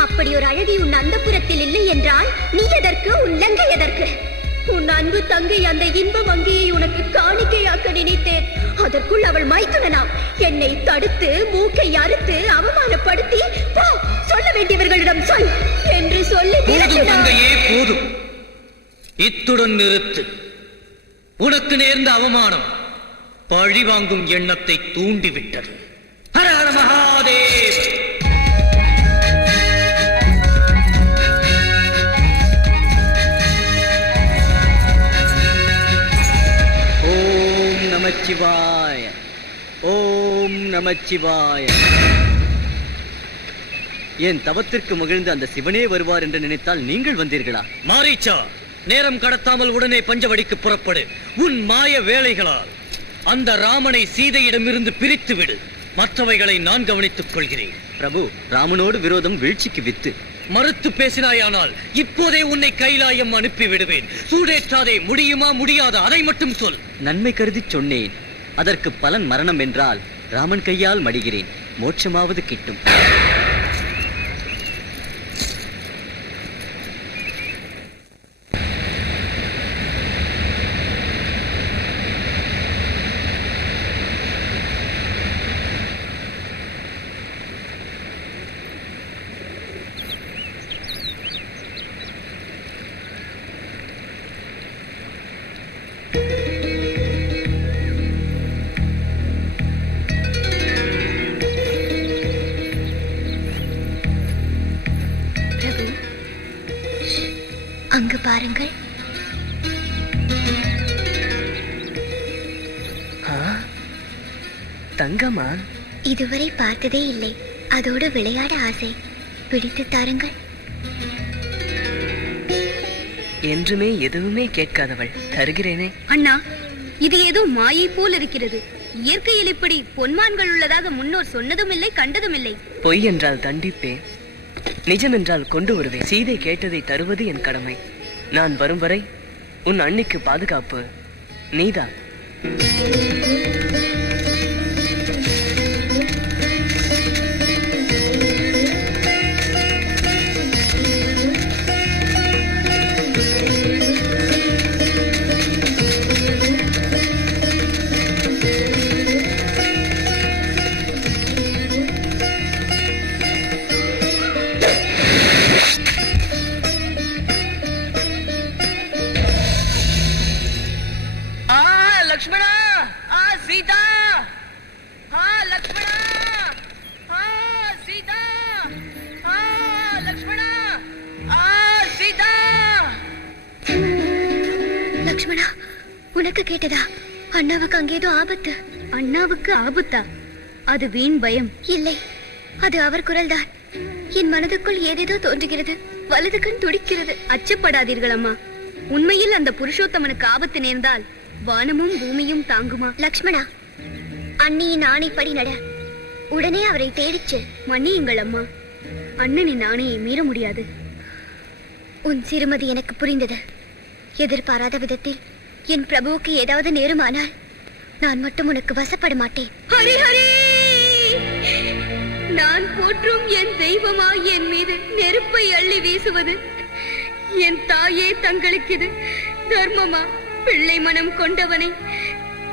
அப்படி ஒரு அழகி உன் அந்தப்புறத்தில் இல்லை என்றால் நீ எதற்கு, உன் லங்கை எதற்கு? உன் அன்பு தங்கை அந்த இன்ப வங்கியை உனக்கு காணிக்கையாக்க நினைத்தேன். அதற்குள் அவள் மைத்துனனாம். என்னை தடுத்து மூக்கை அறுத்து அவமானப்படுத்தி போ, சொல்ல வேண்டியவர்களிடம் சொல் என்று சொல்லி போதும் தங்கையே, போதும். இத்துடன் நிறுத்து. உனக்கு நேர்ந்த அவமானம் பழி வாங்கும் எண்ணத்தை தூண்டிவிட்டது. ஹர ஹர மகாதேவ். ஓம் நமச்சிவாய, ஓம் நமச்சிவாய. என் தவத்திற்கு மகிழ்ந்து அந்த சிவனே வருவார் என்று நினைத்தால் நீங்கள் வந்தீர்களா? மாரீச்சா, நேரம் கடத்தாமல் உடனே பஞ்சவடிக்கு புறப்படு. உன் மாய வேலைகளால் அந்த ராமனை சீதையிடமிருந்து பிரித்து விடு. மற்றவைகளை நான் கவனித்துக் கொள்கிறேன். பிரபு, ராமனோடு விரோதம் வீழ்ச்சிக்கு வித்து. மறுத்து பேசினாயானால் இப்போதே உன்னை கைலாயம் அனுப்பி விடுவேன். சூடேற்றாதே. முடியுமா முடியாத அதை மட்டும் சொல். நன்மை கருதி சொன்னேன். அதற்கு பலன் மரணம் என்றால் ராமன் கையால் மடிகிறேன். மோட்சமாவது கிட்டும். அங்கு பாருங்கள். தங்கமா? இதுவரை பார்த்ததே இல்லை. அதோடு விளையாட ஆசை. பிடித்து தாருங்கள். என்றுமே எதுவுமே கேட்காதவள், தருகிறேனே. அண்ணா, இது ஏதோ மாயை போல் இருக்கிறது. இயற்கையில் இப்படி பொன்மான்கள் உள்ளதாக முன்னோர் சொன்னதும் இல்லை, கண்டதும் இல்லை. பொய் என்றால் தண்டிப்பேன், நிஜம் என்றால் கொண்டு வருவேன். சீதை கேட்டதை தருவது என் கடமை. நான் வரும் வரை உன் அண்ணிக்கு பாதுகாப்பு நீதான். லக்ஷ்மணா, உனக்கு கேட்டதா? அண்ணாவுக்கு அங்கேதோ ஆபத்து. அண்ணாவுக்கு ஆபத்தா? அது வீண் பயம். இல்லை, அது அவர் குரல்தான். என் மனதுக்குள் ஏதேதோ தோன்றுகிறது. வலது கண் துடிக்கிறது. அச்சப்படாதீர்கள் அம்மா. உண்மையில் அந்த புருஷோத்தமனுக்கு ஆபத்து நேர்ந்தால் வானமும் பூமியும் தாங்குமா? லக்ஷ்மணா, அண்ணியின் ஆணைப்படி நட. உடனே அவரை தேடிச்சு. மன்னியுங்கள் அம்மா, அண்ணனின் ஆணையை மீற முடியாது. உன் சிறுமதி எனக்கு புரிந்தது. எதிர்பாராத விதத்தில் என் பிரபுவுக்கு ஏதாவது நேருமானால் நான் மட்டும் உனக்கு வசப்பட மாட்டேன். ஹரி ஹரி, நான் போற்றும் என் தெய்வமா என் மீது நெருப்பை அள்ளி வீசுவது? என் தாயே, தங்களுக்கு இது தர்மமா? பிள்ளை மனம் கொண்டவனை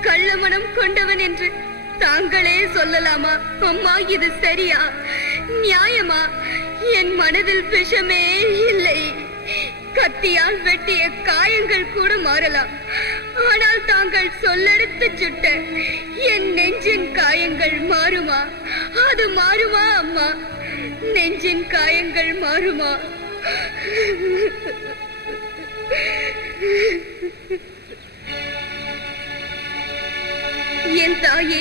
கள்ள மனம் கொண்டவன் என்று தாங்களே சொல்லலாமா? அம்மா, இது சரியா, நியாயமா? என் மனதில் விஷமே இல்லை. கத்தியால் வெட்டிய காயங்கள் கூட மாறலாம். ஆனால் தாங்கள் சொல்லெடுத்து சுட்ட என் நெஞ்சின் காயங்கள் மாறுமா? அது மாறுமா அம்மா? நெஞ்சின் காயங்கள் மாறுமா? என் தாயே,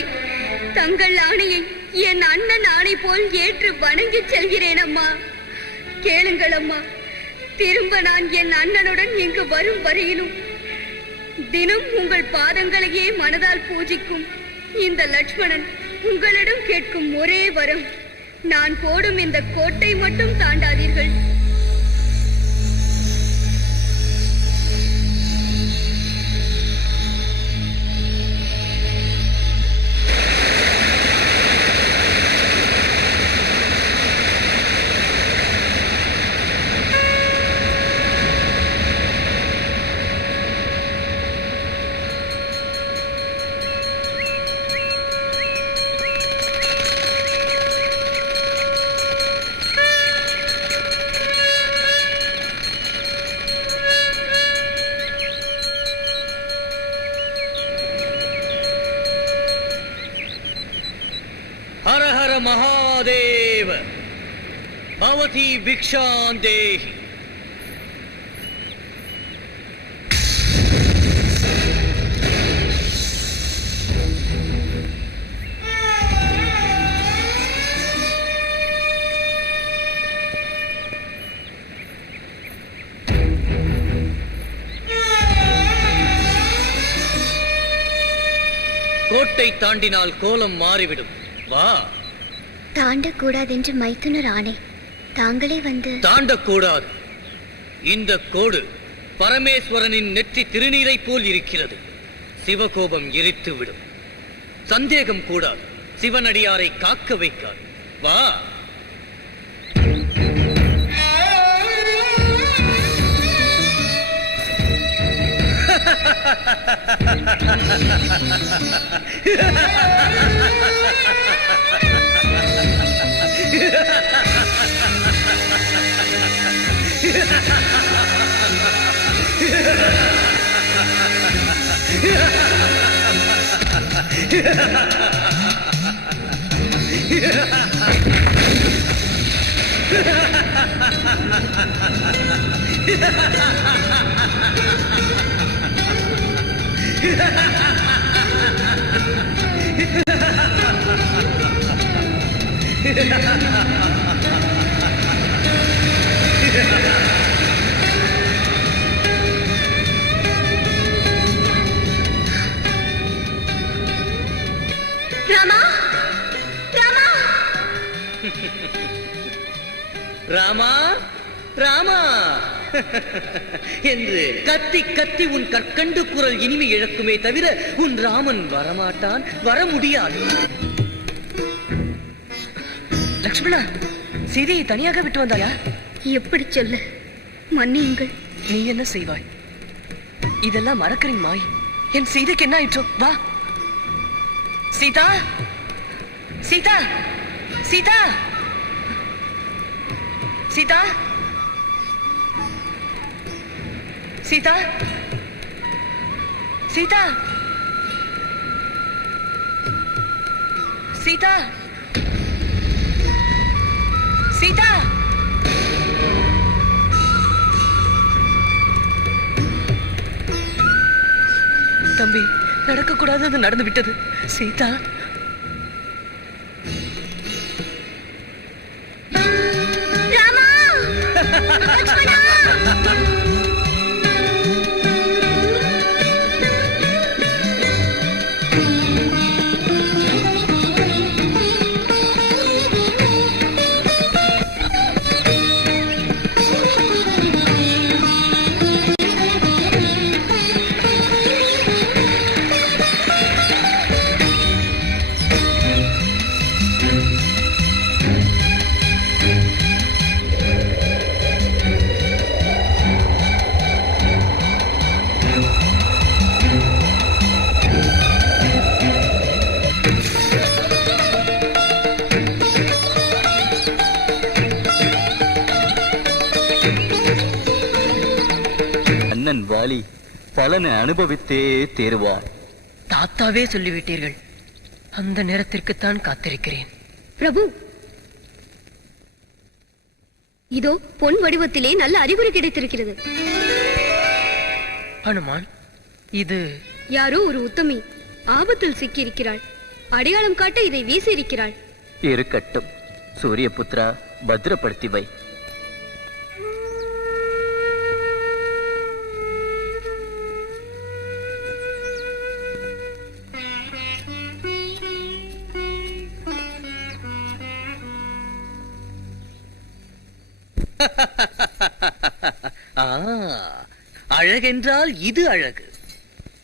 தங்கள் ஆணையை என் அண்ணன் ஆணை போல் ஏற்று வணங்கி செல்கிறேன் அம்மா. கேளுங்கள் அம்மா, திரும்ப நான் என் அண்ணனுடன் இங்கு வரும் வரையிலும் தினம் உங்கள் பாதங்களையே மனதால் பூஜிக்கும் இந்த லட்சுமணன் உங்களிடம் கேட்கும் ஒரே வரம், நான் போடும் இந்த கோட்டை மட்டும் தாண்டாதீர்கள். हर हर महादेव भवती भिक्षां देहि. கோட்டை தாண்டினால் கோலம் மாறிவிடும். வா. தாண்டக்கூடாதென்று மைத்துனர் ஆணை. தாங்களே வந்து. தாண்டக்கூடாது. இந்த கோடு பரமேஸ்வரனின் நெற்றி திருநீரை போல் இருக்கிறது. சிவகோபம் எரித்து விடும். சந்தேகம் கூடாது. சிவனடியாரை காக்க வைக்காது. வா. ராமா, ராமா, ராமா, ராமா என்று கத்தி கத்தி உன் கற்கண்டு குரல் இனிமை இழக்குமே தவிர உன் ராமன் வரமாட்டான், வர முடியாது. லக்ஷ்மணா, சீதையை தனியாக விட்டு வந்தாயா? எப்படி சொல்ல, மன்னியுங்கள். நீ என்ன செய்வாய்? இதெல்லாம் மறக்கறின் மாய். என் சீதைக்கு என்ன ஆயிற்றோ? வா. சீதா, சீதா, சீதா, சீதா, சீதா, சீதா, சீதா, சீதா. தம்பி, நடக்கக்கூடாதது நடந்து விட்டது. சீதா, ராமா, லக்ஷ்மணா. அண்ணன் வாலி பலனை அனுபவித்தே தேருவார். தாத்தாவே சொல்லிவிட்டீர்கள். அந்த நேரத்திற்குத்தான் காத்திருக்கிறேன். பிரபு, இதோ பொன் வடிவத்திலே நல்ல அறிகுறி கிடைத்திருக்கிறது. ஹனுமான், இது யாரோ ஒரு உத்தமி ஆபத்தில் சிக்கியிருக்கிறாள். அடையாளம் காட்ட இதை வீசி இருக்கிறாள். இருக்கட்டும், சூரியபுத்ரா, பத்திரப்படுத்தி வை. அழகென்றால் இது அழகு.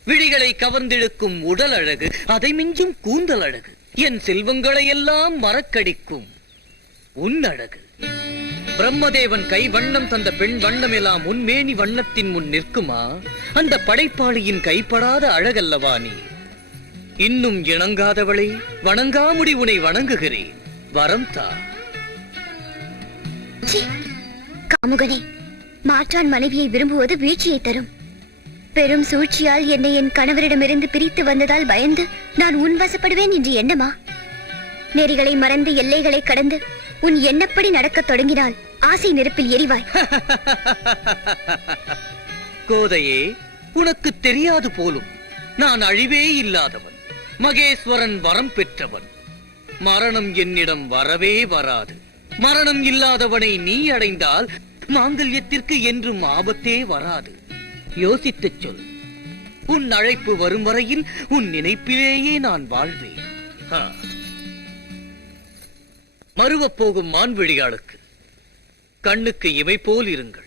விழிகளை கவர்ந்திழுக்கும் உடல் அழகு, அதை மிஞ்சும் கூந்தல் அழகு, என் செல்வங்களை எல்லாம் மறக்கடிக்கும் உன் அழகு. பிரம்மதேவன் கை வண்ணம் தந்த பெண் வண்ணம் எல்லாம் உன்மேனி வண்ணத்தின் முன் நிற்குமா? அந்த படைப்பாளியின் கைப்படாத அழகல்லவா நீ? இன்னும் இணங்காதவளை வணங்காமுடி உனை வணங்குகிறேன், வரம் தா. காமுகனே, மாற்றான் மனைவியை விரும்புவது வீழ்ச்சியை தரும். பெரும் சூழ்ச்சியால் என்னை என் கணவரிடமிருந்து பிரித்து வந்ததால் பயந்து நான் உன் வசப்படுவேன் என்று எண்ணமா? நெறிகளை மறந்து எல்லைகளை கடந்து உன் எண்ணப்படி நடக்கத் தொடங்கினால் ஆசை நெருப்பில் எரிவாய். கோதையே, உனக்கு தெரியாது போலும், நான் அழிவே இல்லாதவன், மகேஸ்வரன் வரம் பெற்றவன். மரணம் என்னிடம் வரவே வராது. மரணம் இல்லாதவனை நீ அடைந்தால் மாங்கல்யத்திற்கு என்றும் ஆபத்தே வராது. யோசித்துச் சொல். உன் அழைப்பு வரும் வரையில் உன் நினைப்பிலேயே நான் வாழ்வேன். மறுவப் போகும் மான்விழியாளுக்கு கண்ணுக்கு இமை போல் இருங்கள்.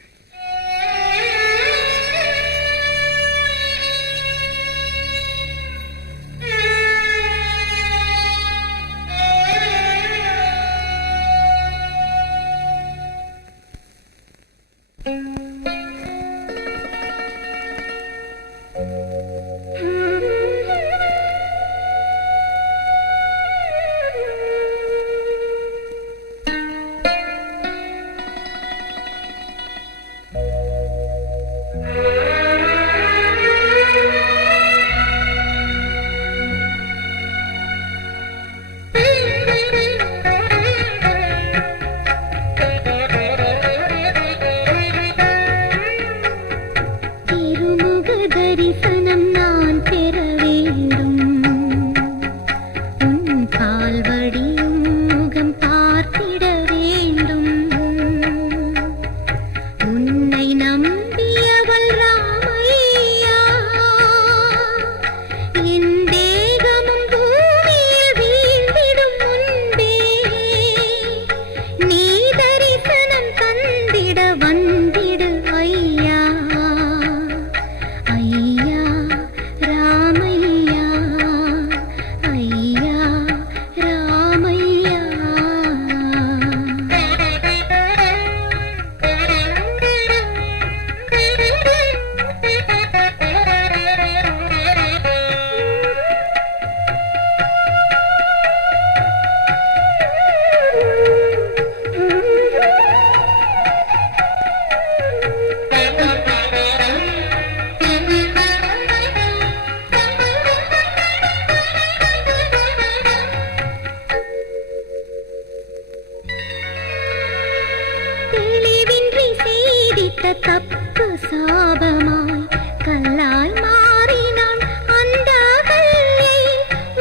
தப்பு சாபமாய் கல்லாய் மாறினான் அந்த அகல்யை.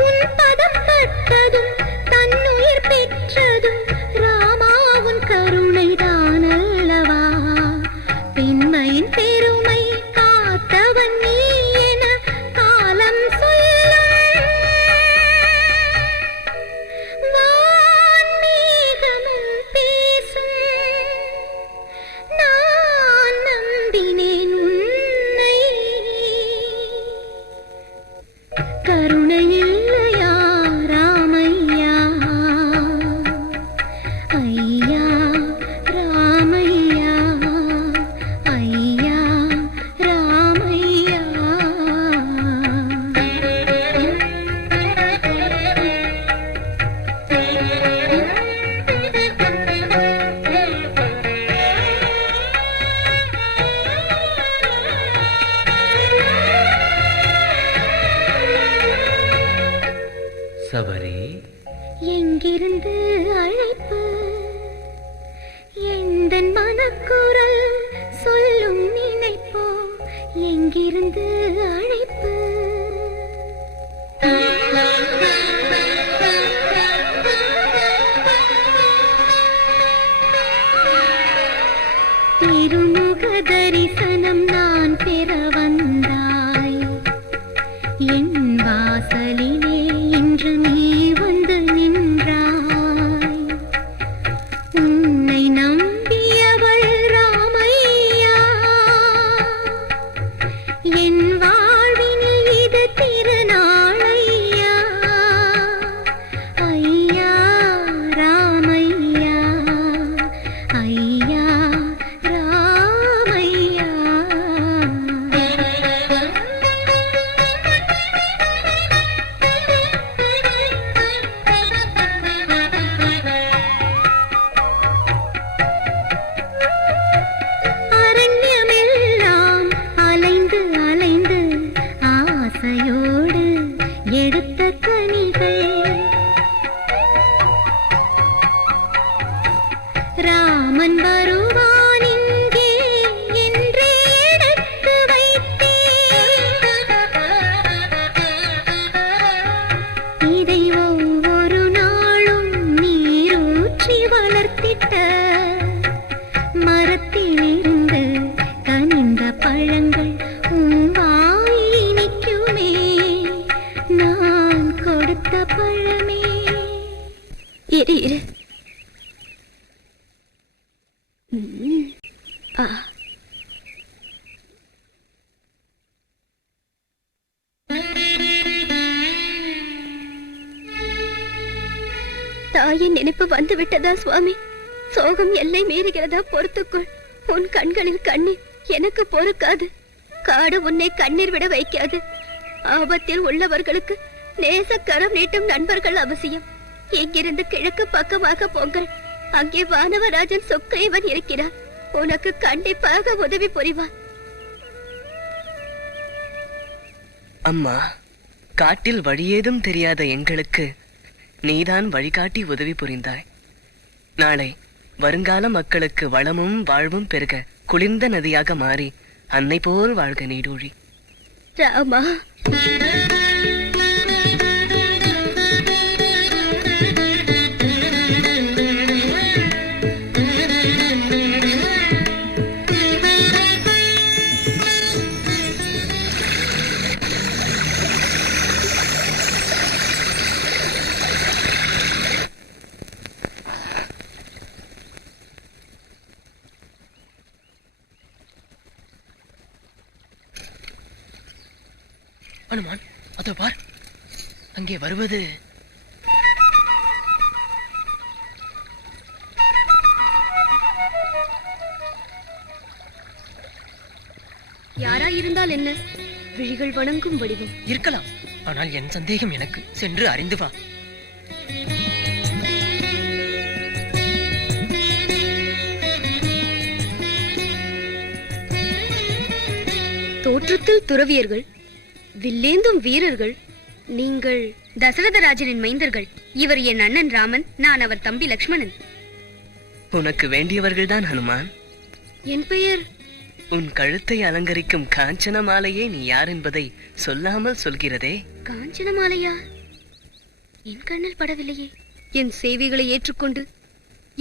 உன் பதம் பட்டதும் தன்னுயிர் பெற்றதும் ராமா உன் கருணைதான் அல்லவா? பெண்மையின் பெருமை காத்தவன் நீ என காலம் சொல்லும். வான்மேகமும் பேசும், நான் நம்பினேன் உன்னை. கருணை இல்லையா ராமையா? ஐயா ராமையா, ஐயா ராமையா. சபரி, எங்கிருந்து அழைப்பு? எந்தன் மனக்குரல் சொல்லும் நினைப்போ? எங்கிருந்து அழைப்பு? திருமுக தரிசனம் நான் பெற வந்தாய். என் வாசலிலே இன்று நீ சரி இரு. ஆ. தாயின் நினைப்பு வந்து விட்டதா சுவாமி? சோகம் எல்லை மீறுகிறதா? பொறுத்துக்கொள். உன் கண்களில் கண்ணீர் எனக்கு பொறுக்காது. காடு உன்னை கண்ணீர் விட வைக்காது. ஆபத்தில் உள்ளவர்களுக்கு நேசக்கரம் நீட்டும் நண்பர்கள் அவசியம். இங்கிருந்து கிழக்கு பக்கமாக போங்கள். அங்கே வானவராஜன் சொக்கைவன் இருக்கிறார். உனக்கு கண்டிப்பாக உதவி புரிவார். அம்மா, காட்டில் வழியேதும் தெரியாத எங்களுக்கு நீதான் வழிகாட்டி உதவி புரிந்தாய். நாளை வருங்கால மக்களுக்கு வளமும் வாழ்வும் பெருக குளிர்ந்த நதியாக மாறி அன்னை போல் வாழ்க நீடூழி. ராமா, அனுமான், அதோ பார், அங்கே வருவது யாரா இருந்தால் என்ன? விழிகள் வணங்கும் வடிவம் இருக்கலாம். ஆனால் என் சந்தேகம் எனக்கு. சென்று அறிந்து வா. தோற்றத்தில் துறவியர்கள், வில்லேந்தும் வீரர்கள். நீங்கள் தசரதராஜனின் மைந்தர்கள். இவர் என் அண்ணன் ராமன், நான் அவர் தம்பி லக்ஷ்மணன். உனக்கு வேண்டியவர்கள்தான் ஹனுமான். என் பெயர்? உன் கழுத்தை அலங்கரிக்கும் காஞ்சன மாலையே நீ யார் என்பதை சொல்லாமல் சொல்கிறதே. காஞ்சன மாலையா? என் கண்ணில் படவில்லையே. என் சேவைகளை ஏற்றுக்கொண்டு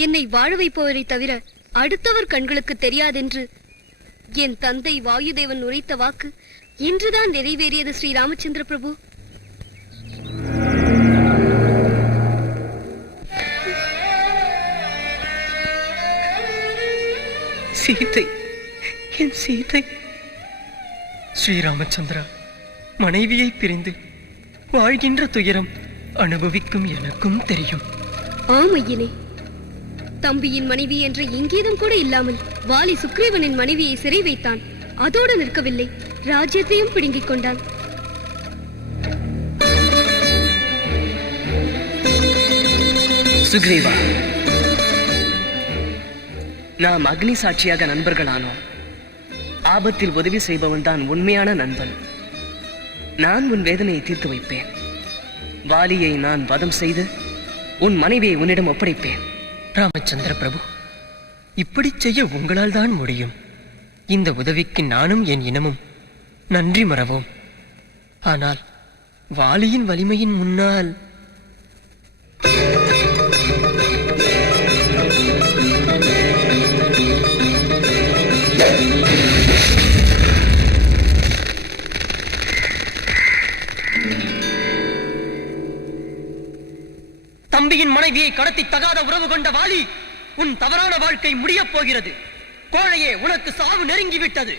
என்னை வாழ வைப்பவரை தவிர அடுத்தவர் கண்களுக்கு தெரியாதென்று என் தந்தை வாயுதேவன் உரைத்த வாக்கு இன்றுதான் நிறைவேறியது. ஸ்ரீ ராமச்சந்திர பிரபு, சீதை, என் சீதை. ஸ்ரீராமச்சந்திரா, மனைவியை பிரிந்து வாழ்கின்ற துயரம் அனுபவிக்கும் எனக்கும் தெரியும். ஆமையினே, தம்பியின் மனைவி என்ற இங்கேதும் கூட இல்லாமல் வாலி சுக்ரீவனின் மனைவியை சிறை வைத்தான். அதோடு நிற்கவில்லை, ராஜ்யத்தையும் பிடுங்கிக் கொண்டான். சுக்ரீவா, நாம் அக்னி சாட்சியாக நண்பர்களானோம். ஆபத்தில் உதவி செய்பவன் தான் உண்மையான நண்பன். நான் உன் வேதனையை தீர்த்து வைப்பேன். வாலியை நான் வதம் செய்து உன் மனைவியை உன்னிடம் ஒப்படைப்பேன். ராமச்சந்திர பிரபு, இப்படி செய்ய உங்களால் தான் முடியும். இந்த உதவிக்கு நானும் என் இனமும் நன்றி மறவோம். ஆனால் வாலியின் வலிமையின் முன்னால் தம்பியின் மனைவியை கடத்தி தகாத உறவு கொண்ட வாலி, உன் தவறான வாழ்க்கை முடியப் போகிறது. கோழையே, உனக்கு சாவு நெருங்கிவிட்டது.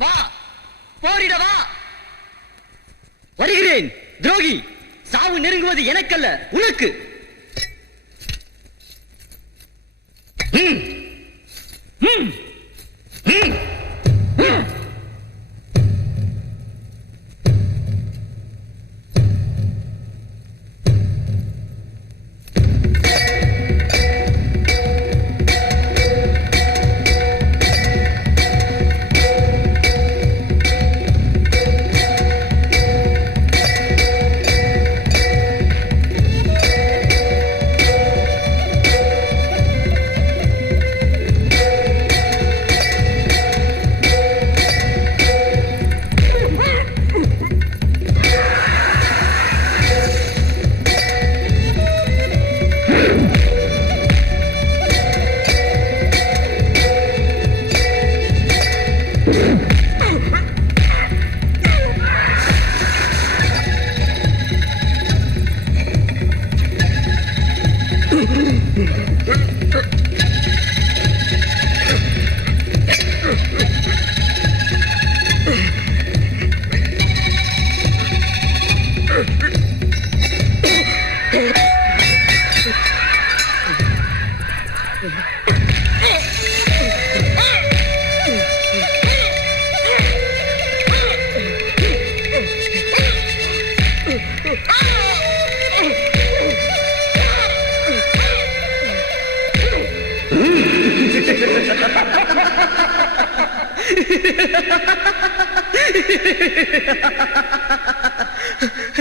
வா, போரிட வா. வருகிறேன். துரோகி, சாவு நெருங்குவது எனக்கல்ல, உனக்கு.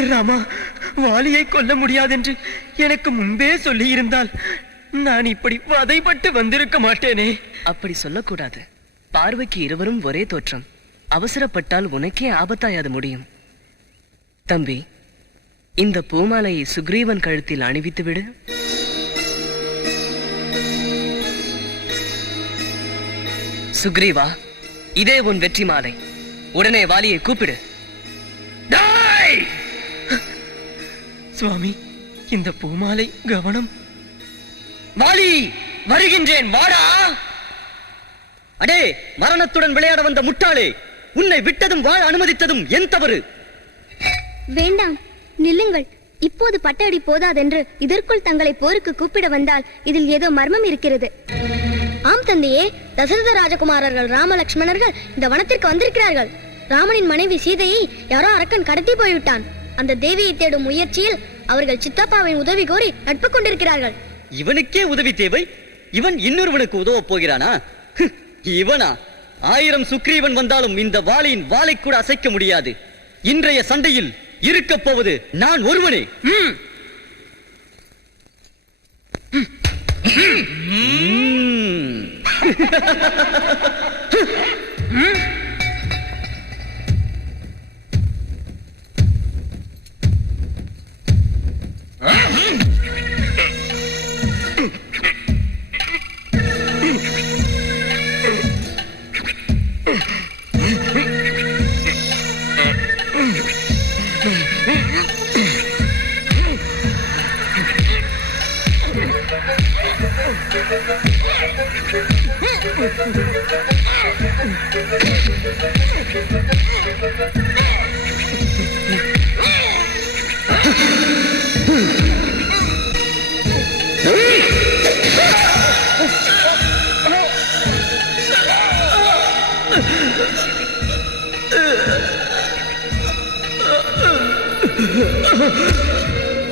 ராமா, வாலியை கொல்ல முடியாதென்று எனக்கு முன்பே சொல்லியிருந்தால் நான் இப்படி வதைப்பட்டு வந்திருக்க மாட்டேனே. அப்படி சொல்லக்கூடாது. பார்வைக்கு இருவரும் ஒரே தோற்றம். அவசரப்பட்டால் உனக்கே ஆபத்தாயாது முடியும். தம்பி, இந்த பூமாலையை சுக்ரீவன் கழுத்தில் அணிவித்து விடு. சுக்ரீவா, இதே உன் வெற்றி மாலை. உடனே வாலியை கூப்பிடு. சுவாமி, இந்த பூமாலை கவனம். வாலி, வருகின்றேன், வாடா. அடே, மரணத்துடன் விளையாட வந்த முட்டாளே, உன்னை விட்டதும் வாழ அனுமதித்ததும் என் தவறு. வேண்டாம், நில்லுங்கள். இப்போது பட்டடி போதாதென்று இதற்குள் தங்களை போருக்கு கூப்பிட வந்தால் இதில் ஏதோ மர்மம் இருக்கிறது. ஆம் தந்தையே, தசரத ராஜகுமாரர்கள் ராம லட்சுமணர்கள் இந்த வனத்திற்கு வந்திருக்கிறார்கள். ராமனின் மனைவி சீதையை யாரோ அரக்கன் கடத்தி போய்விட்டான். அந்த தேவியை தேடும் முயற்சியில் அவர்கள் சித்தப்பாவின் உதவி கோரி நட்பு கொண்டிருக்கிறார்கள். இவனுக்கே உதவி தேவை, இவன் இன்னொருவனுக்கு உதவ போகிறானா? இவனா? 1000 சுக்ரீவன் வந்தாலும் இந்த வாளியின் வாளை கூட அசைக்க முடியாது. இன்றைய சண்டையில் இருக்கப் போவது நான் ஒருவனே.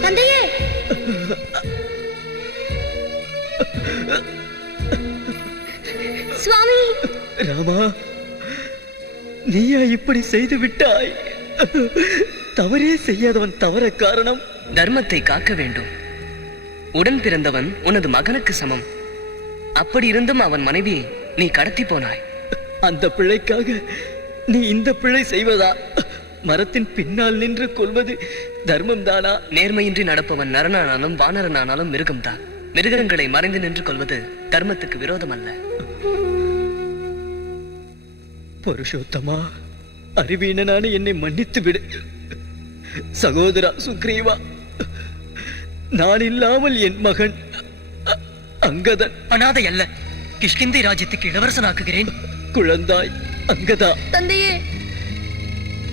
தந்தையே, சுவாமி. ராமா, நீயா இப்படி செய்து விட்டாய்? தவறே செய்யாதவன் தவற காரணம்? தர்மத்தை காக்க வேண்டும். உடன் பிறந்தவன் உனது மகனுக்கு சமம். அப்படி இருந்தும் அவன் மனைவியை நீ கடத்தி போனாய். அந்த பிள்ளைக்காக நீ இந்த பிள்ளை செய்வதா? மரத்தின் பின்னால் நின்று கொள்வது தர்மம் தானா? நேர்மையின்றி நடப்பவன் நரனானாலும் வானரனானாலும் மிருகம்தான். மிருகங்களை மறைந்து நின்று கொள்வது தர்மத்துக்கு விரோதம் அல்ல. புருஷோத்தமா, அறிவீனனான என்னை மன்னித்து விடு. சகோதரா சுக்ரீவா, நான் இல்லாமல் என் மகன் அங்கதன் அனாதை அல்ல. கிஷ்கிந்தை ராஜ்யத்துக்கு இளவரசனாக்குகிறேன். குழந்தாய் அங்கதா, தந்தையே,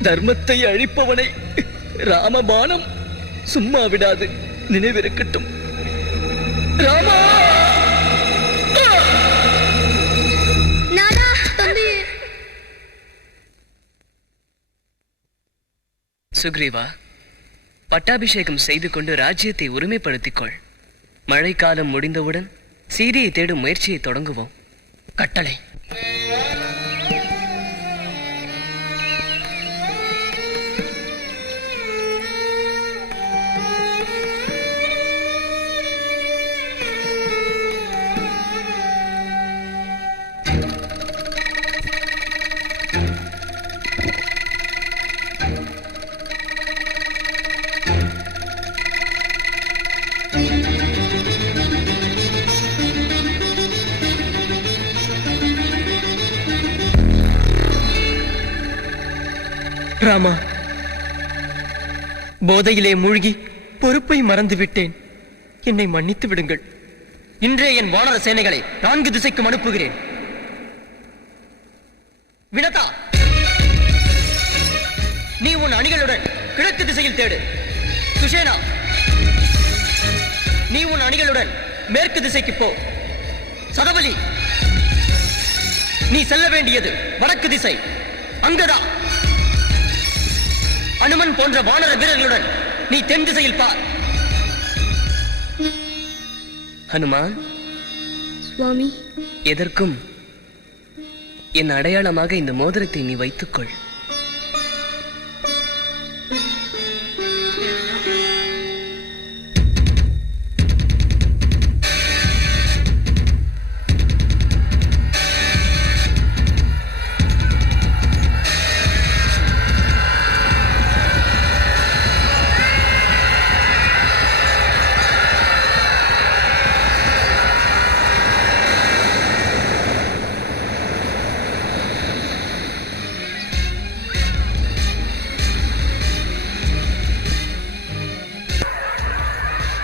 தர்மத்தை அழிப்பவனை ராமபானம் சும்மா விடாது, நினைவிருக்கட்டும். ராமா! நானா? தந்தையே. சுக்ரீவா, பட்டாபிஷேகம் செய்து கொண்டு ராஜ்யத்தை உரிமைப்படுத்திக் கொள். மழைக்காலம் முடிந்தவுடன் சீதையை தேடும் முயற்சியை தொடங்குவோம். கட்டளை. ராமா, போதையிலே மூழ்கி பொறுப்பை மறந்துவிட்டேன். என்னை மன்னித்து விடுங்கள். இன்றே என் வானர சேனைகளை 4 திசைக்கும் அனுப்புகிறேன். வினதா, நீ உன் அணிகளுடன் கிழக்கு திசையில் தேடு. சுஷேனா, நீ உன் அணிகளுடன் மேற்கு திசைக்கு போ. சதபலி, நீ செல்ல வேண்டியது வடக்கு திசை. அங்கதா, அனுமன் போன்ற வானர வீரர்களுடன் நீ தென் திசையில் பார். ஹனுமான், சுவாமி, எதற்கும் என் அடையாளமாக இந்த மோதிரத்தை நீ வைத்துக்கொள்.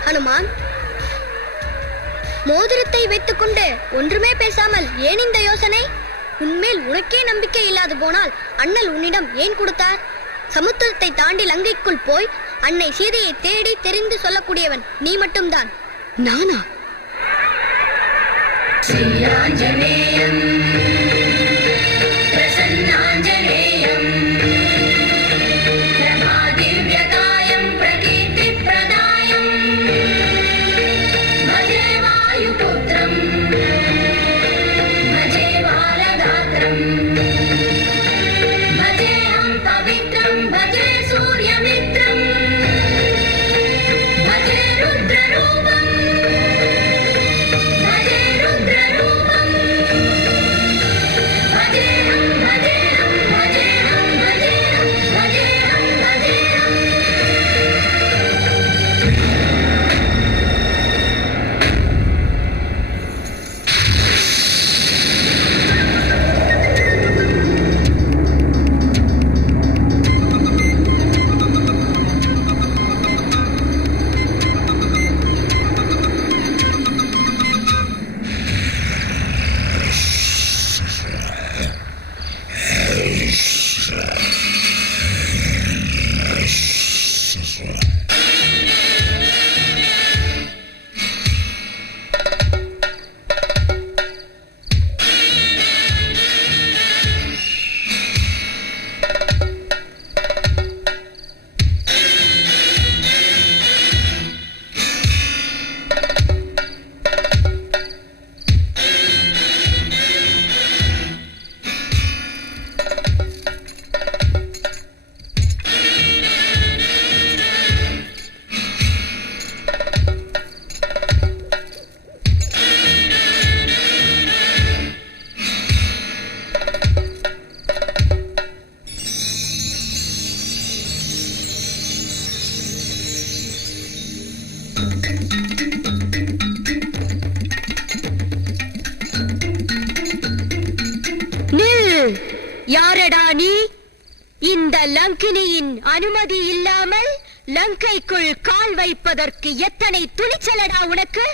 ஹனுமான், மோதிரத்தை வைத்துக் கொண்டு ஒன்றுமே பேசாமல் ஏன் இந்த யோசனை? உன்மேல் உனக்கே நம்பிக்கை இல்லாது போனால் அண்ணல் உன்னிடம் ஏன் கொடுத்தார்? சமுத்திரத்தை தாண்டி லங்கைக்குள் போய் அன்னை சீதையை தேடி தெரிந்து சொல்லக்கூடியவன் நீ மட்டும்தான். நானா? ஸ்ரீயாஞ்சநேயம் பிரசன்னாஞ்சநேயம் பிரமாதிவ்யகாயம் பிரகீர்த்திப்ரதாயம் பஜே வாயுபுத்ரம் பஜே வாலகாத்ரம் பஜேஹம் பவித்ரம் பஜே சூர்யமித்ரம் பஜே ருத்ரரூபம் பஜே ருத்ரரூபம் பஜேஹம் பஜேஹம் பஜேஹம் பஜேஹம் பஜேஹம் பஜேஹம். நில்! யாரடா நீ? இந்த லங்கினியின் அனுமதி இல்லாமல் லங்கைக்குள் கால் வைப்பதற்கு எத்தனை துணிச்சலடா உனக்கு?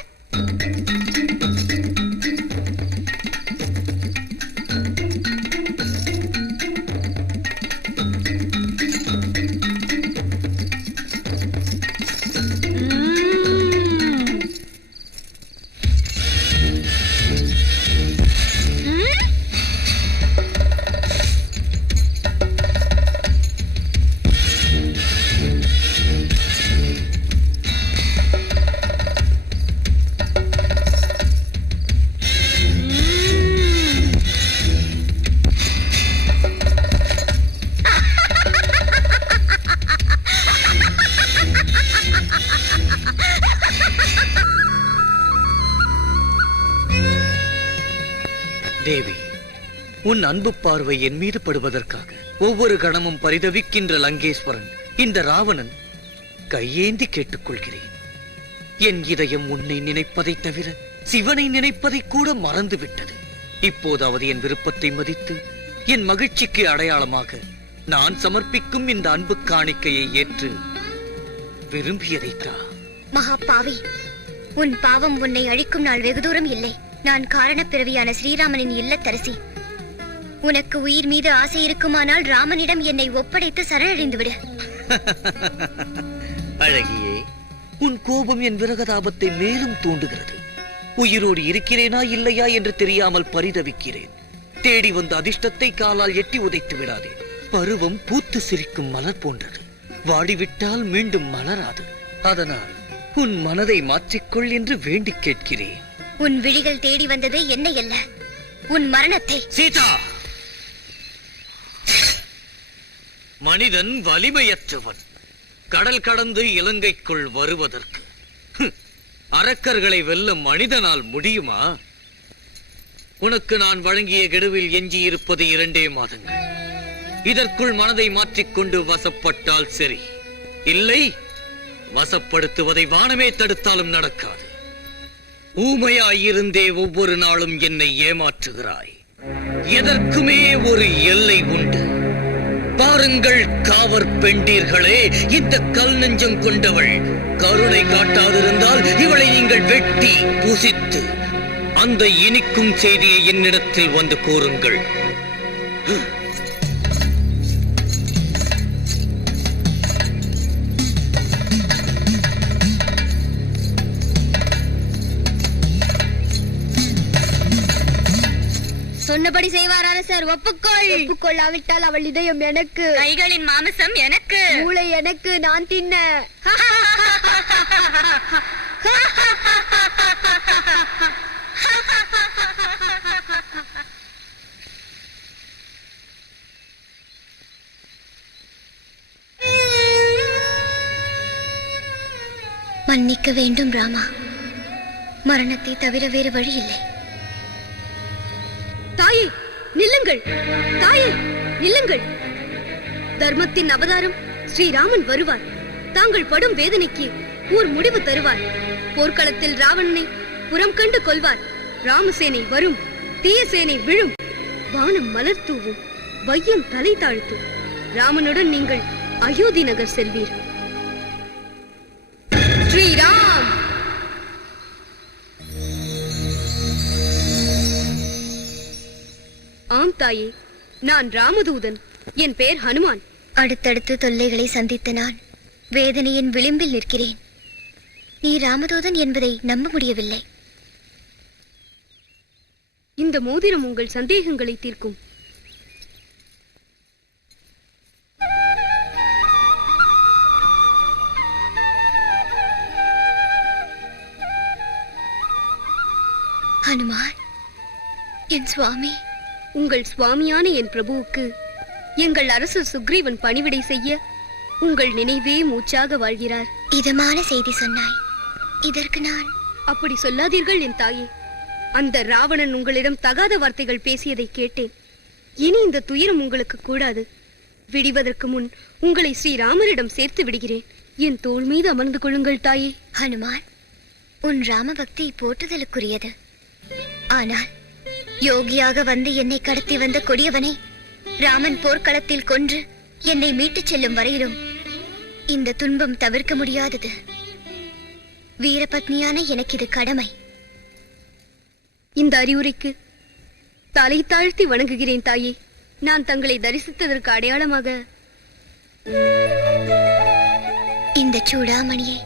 தேவி, உன் அன்பு பார்வை என் மீது படுவதற்காக ஒவ்வொரு கணமும் பரிதவிக்கின்ற லங்கேஸ்வரன் இந்த ராவணன் கையேந்தி கேட்டுக்கொள்கிறேன். என் இதயம் உன்னை நினைப்பதைத் தவிர சிவனை நினைப்பதை கூட மறந்துவிட்டது. இப்போதாவது என் விருப்பத்தை மதித்து என் மகிழ்ச்சிக்கு அடையாளமாக நான் சமர்ப்பிக்கும் இந்த அன்பு காணிக்கையை ஏற்று விரும்பியதைத்தா. மகாபாவி, உன் பாவம் உன்னை அழிக்கும் நாள் வெகு தூரம் இல்லை. நான் காரணப் பிறவியான ஸ்ரீராமனின் இல்லத்தரசி. உனக்கு உயிர் மீது ஆசை இருக்குமானால் ராமனிடம் என்னை ஒப்படைத்து சரணடைந்து விடு. அழகியே, உன் கோபம் என் விரகதாபத்தை மேலும் தூண்டுகிறது. உயிரோடு இருக்கிறேனா இல்லையா என்று தெரியாமல் பரிதவிக்கிறேன். தேடி வந்த அதிர்ஷ்டத்தை காலால் எட்டி உதைத்து விடாதே. பருவம் பூத்து சிரிக்கும் மலர் போன்றது. வாடிவிட்டால் மீண்டும் மலராது. அதனால் உன் மனதை மாற்றிக்கொள் என்று வேண்டிக் கேட்கிறேன். உன் விழிகள் தேடி வந்தது என்னை அல்ல, உன் மரணத்தை. சீதா, மனிதன் வலிமையற்றவன். கடல் கடந்து இலங்கைக்குள் வருவதற்கு அரக்கர்களை வெல்ல மனிதனால் முடியுமா? உனக்கு நான் வழங்கிய கெடுவில் எஞ்சியிருப்பது 2 மாதங்கள். இதற்குள் மனதை மாற்றிக்கொண்டு வசப்பட்டால் சரி, இல்லை வசப்படுத்துவதை வானமே தடுத்தாலும் நடக்காது. ஊமையாயிருந்தே ஒவ்வொரு நாளும் என்னை ஏமாற்றுகிறாய். எதற்குமே ஒரு எல்லை உண்டு. பாருங்கள் காவர் பெண்டீர்களே, இந்த கல் நெஞ்சம் கொண்டவள் கருணை காட்டாதிருந்தால் இவளை நீங்கள் வெட்டி புசித்து அந்த இனிக்கும் செய்தியை என்னிடத்தில் வந்து கூறுங்கள். சொன்னபடி செய்வார் அரசர். ஒப்புக்கொள். ஒப்புக்கொள்ளாவிட்டால் அவள் இதயம் எனக்கு, கைகளின் மாமிசம் எனக்கு, மூளை எனக்கு, நான் தின்ன. மன்னிக்க வேண்டும் ராமா, மரணத்தை தவிர வேறு வழி இல்லை. தாயே நில்லுங்கள், தாயே நில்லுங்கள். தர்மத்தின் அவதாரம் ஸ்ரீராமன் வருவார். தாங்கள் படும் வேதனைக்கு ஓர் முடிவு தருவார். போர்க்களத்தில் ராவணனை புறம் கண்டு கொள்வார். ராமசேனை வரும், தீய சேனை விழும். வானம் மலர் தூவும், வையம் தலை தாழ்த்தும். ராமனுடன் நீங்கள் அயோத்தி நகர் செல்வீர். ஸ்ரீராம். ஆம் தாயே, நான் ராமதூதன். என் பெயர் ஹனுமான். அடுத்தடுத்து தொல்லைகளை சந்தித்த நான் வேதனையின் விளிம்பில் நிற்கிறேன். நீ ராமதூதன் என்பதை நம்ப முடியவில்லை. இந்த மோதிரம் உங்கள் சந்தேகங்களை தீர்க்கும். ஹனுமான், என் சுவாமி. உங்கள் சுவாமியான என் பிரபுவுக்கு எங்கள் அரசர் சுக்ரீவன் பணிவிடை செய்ய உங்கள் நினைவே மூச்சாக வாழ்கிறார். இதமான செய்தி சொன்னாய். இதற்கு நான் அப்படி சொல்லாதீர்கள் என் தாயே. அந்த ராவணன் உங்களிடம் தகாத வார்த்தைகள் பேசியதை கேட்டேன். இனி இந்த துயரம் உங்களுக்கு கூடாது. விடிவதற்கு முன் உங்களை ஸ்ரீராமரிடம் சேர்த்து விடுகிறேன். என் தோள் மீது அமர்ந்து கொள்ளுங்கள் தாயே. ஹனுமான், உன் ராம பக்தி போற்றுதலுக்குரியது. ஆனால் யோகியாக வந்து என்னை கடத்தி வந்த கொடியவனை ராமன் போர்க்களத்தில் கொன்று என்னை மீட்டுச் செல்லும் வரையிலும் இந்த துன்பம் தவிர்க்க முடியாதது. வீரபத்னியான எனக்கு இது கடமை. இந்த அறிவுரைக்கு தலை தாழ்த்தி வணங்குகிறேன் தாயே. நான் தங்களை தரிசித்ததற்கு அடையாளமாக இந்த சூடாமணியை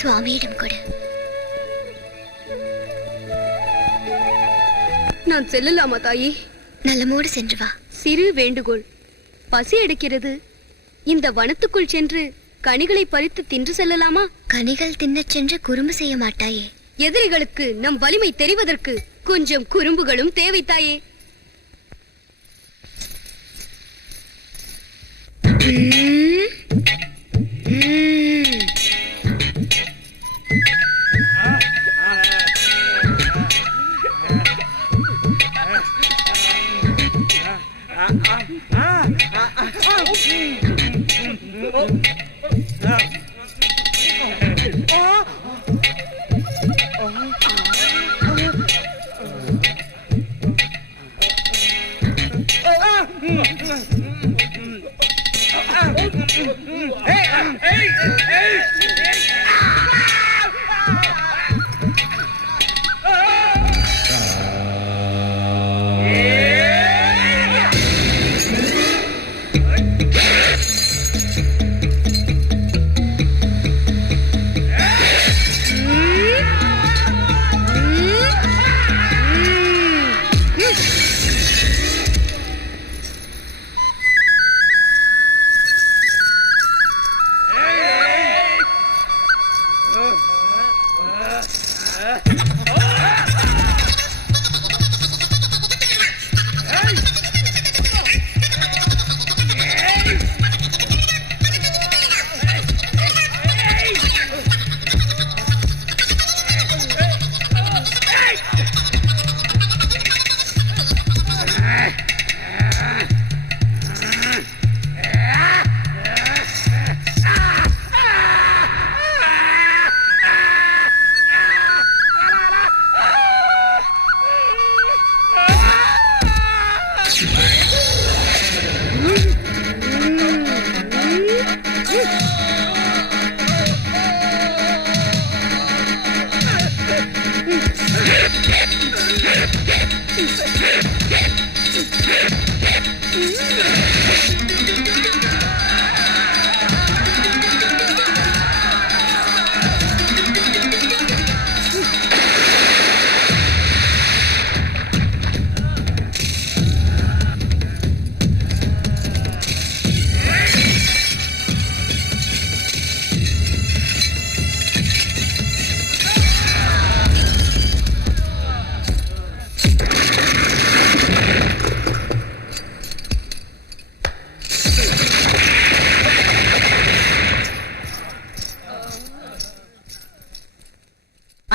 சுவாமியிடம் கொடு. நான் செல்லலாமா தாயே? நலமோடு சென்று வா. சிறு வேண்டுகோள். பசி எடுக்கிறது. இந்த வனத்துக்குள் சென்று கனிகளை பறித்து தின்று செல்லலாமா? கனிகள் தின்னச் சென்று குறும்பு செய்ய மாட்டாயே? எதிரிகளுக்கு நம் வலிமை தெரிவதற்கு கொஞ்சம் குறும்புகளும் தேவை தாயே.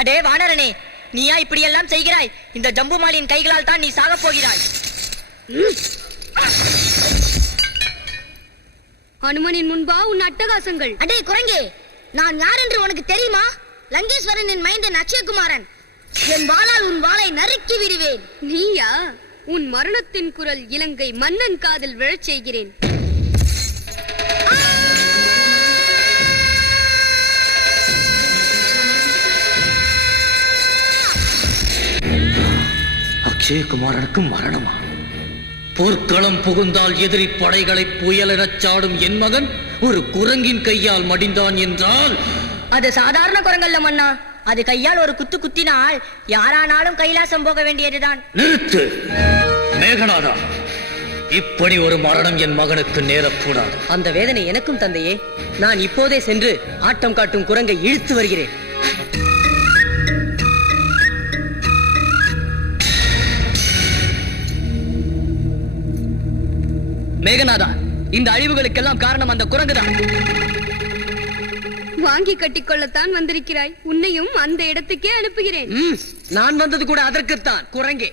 அடே வானரனே, நீயா இப்படியெல்லாம் செய்கிறாய்? இந்த ஜம்புமாலியின் கைகளால் தான் நீ சாகப் போகிறாய். அனுமனின் முன்பா உன் அட்டகாசங்கள்? அடே குரங்கே, நான் யார் என்று உனக்கு தெரியுமா? லங்கேஸ்வரனின் மைந்தன் அக்ஷயகுமாரன். என் வாளால் உன் வாளை நறுக்கி விடுவேன். நீயா? உன் மரணத்தின் குரல் இலங்கை மன்னன் காதில் விழச் செய்கிறேன். அக்ஷயகுமாரனுக்கு மரணமா? போர்க்களம் புகுந்தால் எதிரி படைகளை புயலெனச் சாடும் என் மகன் ஒரு குரங்கின் கையால் மடிந்தான் என்றால் அது சாதாரண குரங்கல்ல மன்னா. அது கையால் ஒரு குத்து குத்தினால் யாரானாலும் கைலாசம் போக வேண்டியதுதான். நிறுத்து மேகநாதா, இப்படி ஒரு மரணம் என் மகனுக்கு நேரக்கூடாது. அந்த வேதனை எனக்கும் தந்தையே. நான் இப்போதே சென்று ஆட்டம் காட்டும் குரங்கை இழுத்து வருகிறேன். மேகநாதா, இந்த அழிவுகளுக்கெல்லாம் காரணம் அந்த குரங்குதான். வாங்கி கட்டிக்கொள்ளத்தான் வந்திருக்கிறாய். உன்னையும் அந்த இடத்துக்கே அனுப்புகிறேன். நான் வந்தது கூட அதற்குத்தான். குரங்கே,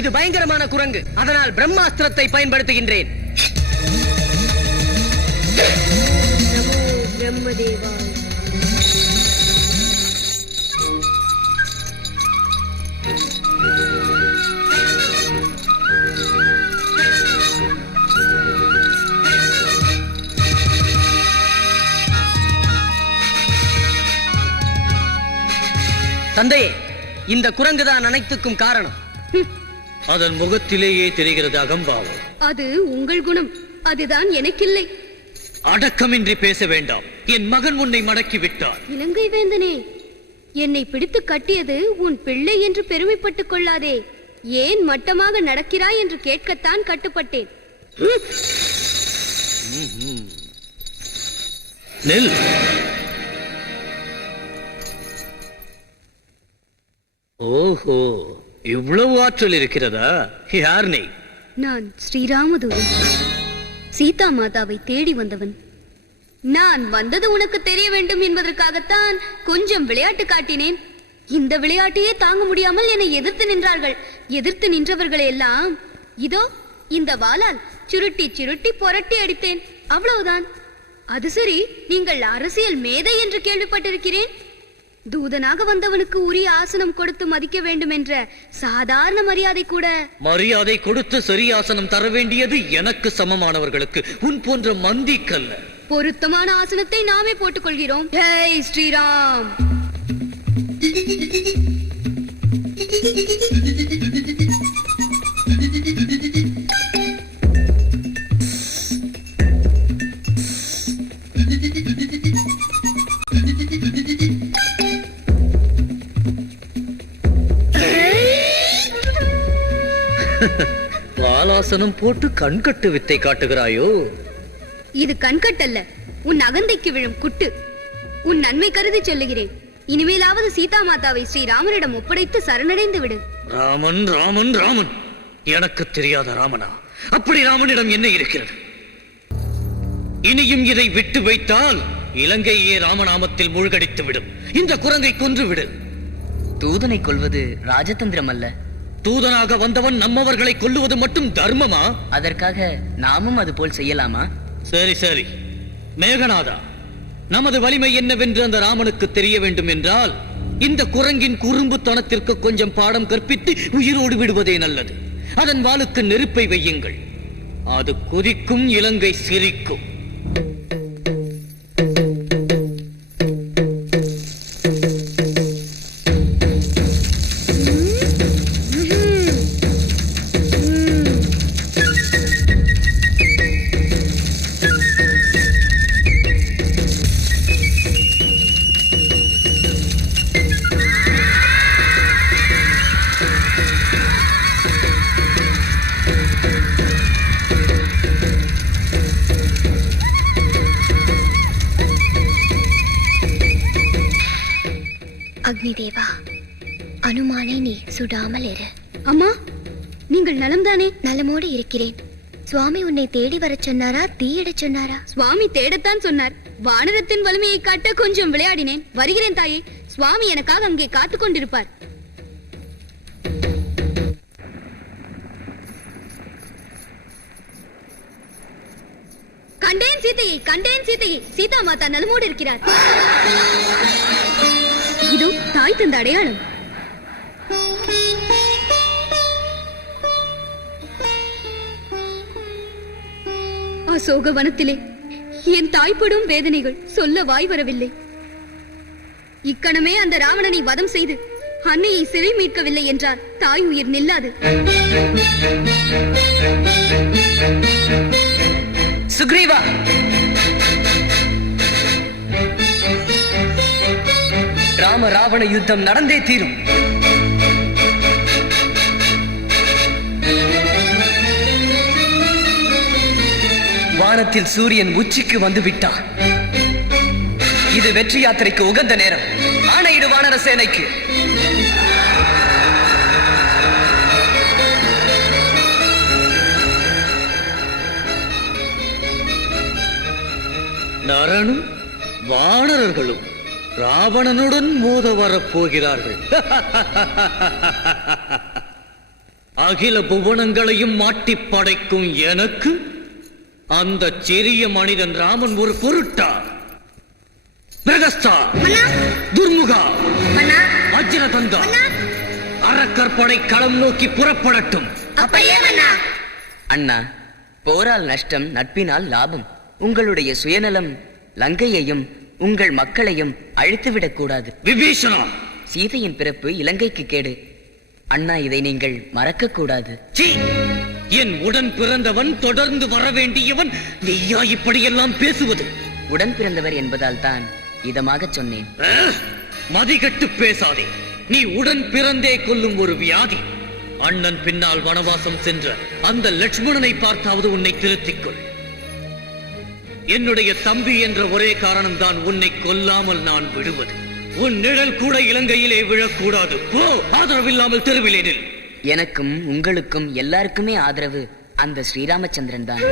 இது பயங்கரமான குரங்கு. அதனால் பிரம்மாஸ்திரத்தை பயன்படுத்துகின்றேன். நமோ பிரம்மதேவா. தந்தையே, இந்த குரங்குதான் அனைத்துக்கும் காரணம். அதன் முகத்திலேயே தெரிகிறது அகம்பாவம். அது உங்கள் குணம், அதுதான் எனக்கில்லை. அடக்கமின்றி பேச வேண்டாம். என் மகன் உன்னை மடக்கி விட்டார். இலங்கை வேந்தனே, என்னை பிடித்து கட்டியது உன் பிள்ளை என்று பெருமைப்பட்டுக் கொள்ளாதே. ஏன் மட்டமாக நடக்கிறாய் என்று கேட்கத்தான் கட்டுப்பட்டேன். நெல். ஓஹோ, இவ்வளவு ஆற்றல் இருக்கிறதா? யார் நீ? நான் ஸ்ரீராமதூதன், சீதா மாதாவை தேடி வந்தவன். நான் வந்தது உனக்கு தெரிய வேண்டும் என்பதற்காகத்தான் கொஞ்சம் விளையாட்டு காட்டினேன். இந்த விளையாட்டையே தாங்க முடியாமல் என்னை எதிர்த்து நின்றார்கள். எதிர்த்து நின்றவர்களை எல்லாம் இதோ இந்த வாளால் சுருட்டி சுருட்டி புரட்டி அடித்தேன். அவ்வளவுதான். அது சரி, நீங்கள் அரசியல் மேதை என்று கேள்விப்பட்டிருக்கிறேன். தூதனாக வந்தவனுக்கு உரிய ஆசனம் கொடுத்து மதிக்க வேண்டும் என்ற சாதாரண மரியாதை கூட. மரியாதை கொடுத்து சரியாசனம் தர வேண்டியது எனக்கு சமமானவர்களுக்கு, உன் போன்ற மந்திக்கல்ல. பொருத்தமான ஆசனத்தை நாமே போட்டுக் கொள்கிறோம். ஜெய் ஸ்ரீராம். வாலாசனம் போட்டு கண்கட்டு வித்தை காட்டுகிறாயோ? இது கண்கட்டல்ல, உன் அகந்தைக்கு விழும் குட்டு. உன் நன்மை கருதி சொல்லுகிறேன். இனிமேலாவது சீதா மாதாவை ஸ்ரீராமனிடம் ஒப்படைத்து சரணடைந்து விடு. ராமன் ராமன் ராமன், எனக்கு தெரியாத ராமனா? அப்படி ராமனிடம் என்ன இருக்கிறது? இனியும் இதை விட்டு வைத்தால் இலங்கையே ராமநாமத்தில் மூழ்கடித்து விடும். இந்த குரங்கை கொன்று விடு. தூதனை கொல்வது ராஜதந்திரம் அல்ல. தூதனாக வந்தவன் நம்மவர்களை கொல்லுவது மட்டும் தர்மமா? அதற்காக நாமும் அது போல் செய்யலாமா? சரி சரி மேகநாதா, நமது வலிமை என்னவென்று அந்த ராமனுக்கு தெரிய வேண்டும் என்றால் இந்த குரங்கின் குறும்புத்தனத்திற்கு கொஞ்சம் பாடம் கற்பித்து உயிரோடு விடுவதே நல்லது. அதன் வாளுக்கு நெருப்பை வையுங்கள். அது குதிக்கும், இலங்கை சிரிக்கும். அக்னி தேவா, அனுமானை நீ சுடாமல் இரு. அம்மா, நீங்கள் நலம்தானே? நலமோடு இருக்கிறேன். சுவாமி உன்னை தேடி வரச் சொன்னாரா, தீயிடச் சொன்னாரா? சுவாமி தேடத்தான் சொன்னார். வானரத்தின் வலிமையை காட்ட கொஞ்சம் விளையாடினேன். வருகிறேன் தாயே. சுவாமி எனக்காக அங்கே காத்துக் கொண்டிருப்பார். கண்டேன் சீதையை, கண்டேன் சீதையை. சீதா மாதா நலமோடு இருக்கிறார். இதோ தாய் தந்த அடையாளம். அசோக வனத்திலே என் தாய்ப்படும் வேதனைகள் சொல்ல வாய் வரவில்லை. இக்கணமே அந்த ராவணனை வதம் செய்து அன்னையை சிறை மீட்கவில்லை என்றால் தாய் உயிர் நில்லாது. சுக்ரீவா, ராம ராவண யுத்தம் நடந்தே தீரும். வானத்தில் சூரியன் உச்சிக்கு வந்து விட்டான். இது வெற்றி யாத்திரைக்கு உகந்த நேரம். ஆணையிடு வானர சேனைக்கு. நரனும் வானரர்களும் ராவணனுடன் மோத வரப்போகிறார்கள். அகில புவனங்களையும் மாட்டி படைக்கும் எனக்கு அந்த சிறிய மனிதன் ராமன் ஒரு பொருட்டா? பிரகஸ்தா, துர்முகா, வஜ்ரதந்தா, அரக்கற்படை களம் நோக்கி புறப்படட்டும். அண்ணா, போரால் நஷ்டம், நட்பினால் லாபம். உங்களுடைய சுயநலம் லங்கையையும் உங்கள் மக்களையும் அழித்துவிடக் கூடாது. விபீஷணா, சீதையின் பிறப்பு இலங்கைக்கு கேடு. அண்ணா, இதை நீங்கள் மறக்க கூடாது. என் உடன் பிறந்தவன், தொடர்ந்து வர வேண்டியவன், நீயா இப்படியெல்லாம் பேசுவது? உடன் பிறந்தவர் என்பதால் தான் இதமாக சொன்னேன். மதிகட்டு பேசாதே. நீ உடன் பிறந்தே கொல்லும் ஒரு வியாதி. அண்ணன் பின்னால் வனவாசம் சென்ற அந்த லட்சுமணனை பார்த்தாவது உன்னை திருத்திக் கொள். என்னுடைய தம்பி என்ற ஒரே காரணம்தான் உன்னை கொல்லாமல் நான் விடுவது. உன் நிழல் கூட இலங்கையிலே விழக்கூடாது. போ, ஆதரவில்லாமல் தெருவிலே நில். எனக்கும் உங்களுக்கும் எல்லாருக்குமே ஆதரவு அந்த ஸ்ரீராமச்சந்திரன் தான்.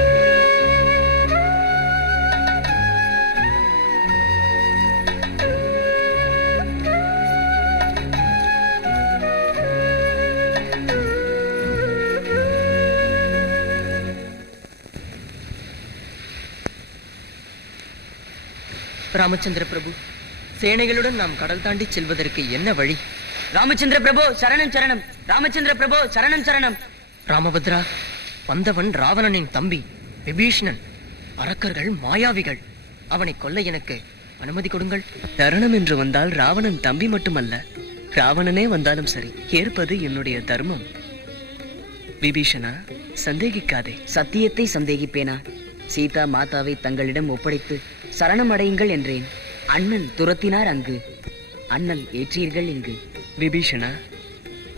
ராமச்சந்திர பிரபு, சேனைகளுடன் நாம் கடல் தாண்டி செல்வதற்கு என்ன வழி? ராமச்சந்திர பிரபு சரணம் சரணம். ராமச்சந்திர பிரபு சரணம் சரணம். ராமபத்ரா, வந்தவன் ராவணனின் தம்பி விபீஷணன். அரக்கர்கள் மாயாவிகள். அவனை கொல்ல எனக்கு அனுமதி கொடுங்கள். தருணம் என்று வந்தால் ராவணன் தம்பி மட்டுமல்ல, ராவணனே வந்தாலும் சரி, ஏற்பது என்னுடைய தர்மம். விபீஷணா, சந்தேகிக்காதே. சத்தியத்தை சந்தேகிப்பேனா? சீதா மாதாவை தங்களிடம் ஒப்படைத்து சரணம் அடையுங்கள் என்றேன். அண்ணன் துரத்தினார் அங்கு, அண்ணல் ஏற்றீர்கள் இங்கு. விபீஷணா,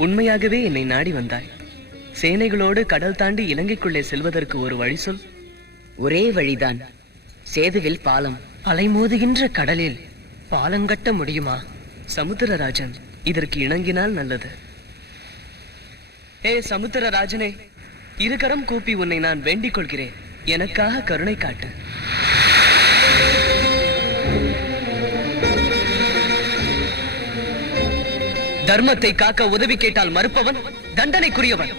உண்மையாகவே என்னை நாடி வந்தாய். சேனைகளோடு கடல் தாண்டி இலங்கைக்குள்ளே செல்வதற்கு ஒரு வழி சொல். ஒரே வழிதான், சேதுவில் பாலம். அலைமோதுகின்ற கடலில் பாலங்கட்ட முடியுமா? சமுத்திரராஜன் இதற்கு இணங்கினால் நல்லது. ஏ சமுத்திரராஜனே, இருகரம் கூப்பி உன்னை நான் வேண்டிக் கொள்கிறேன். எனக்காக கருணை காட்டு. தர்மத்தை காக்க உதவி கேட்டால் மறுப்பவன் தண்டனைக்குரியவன்.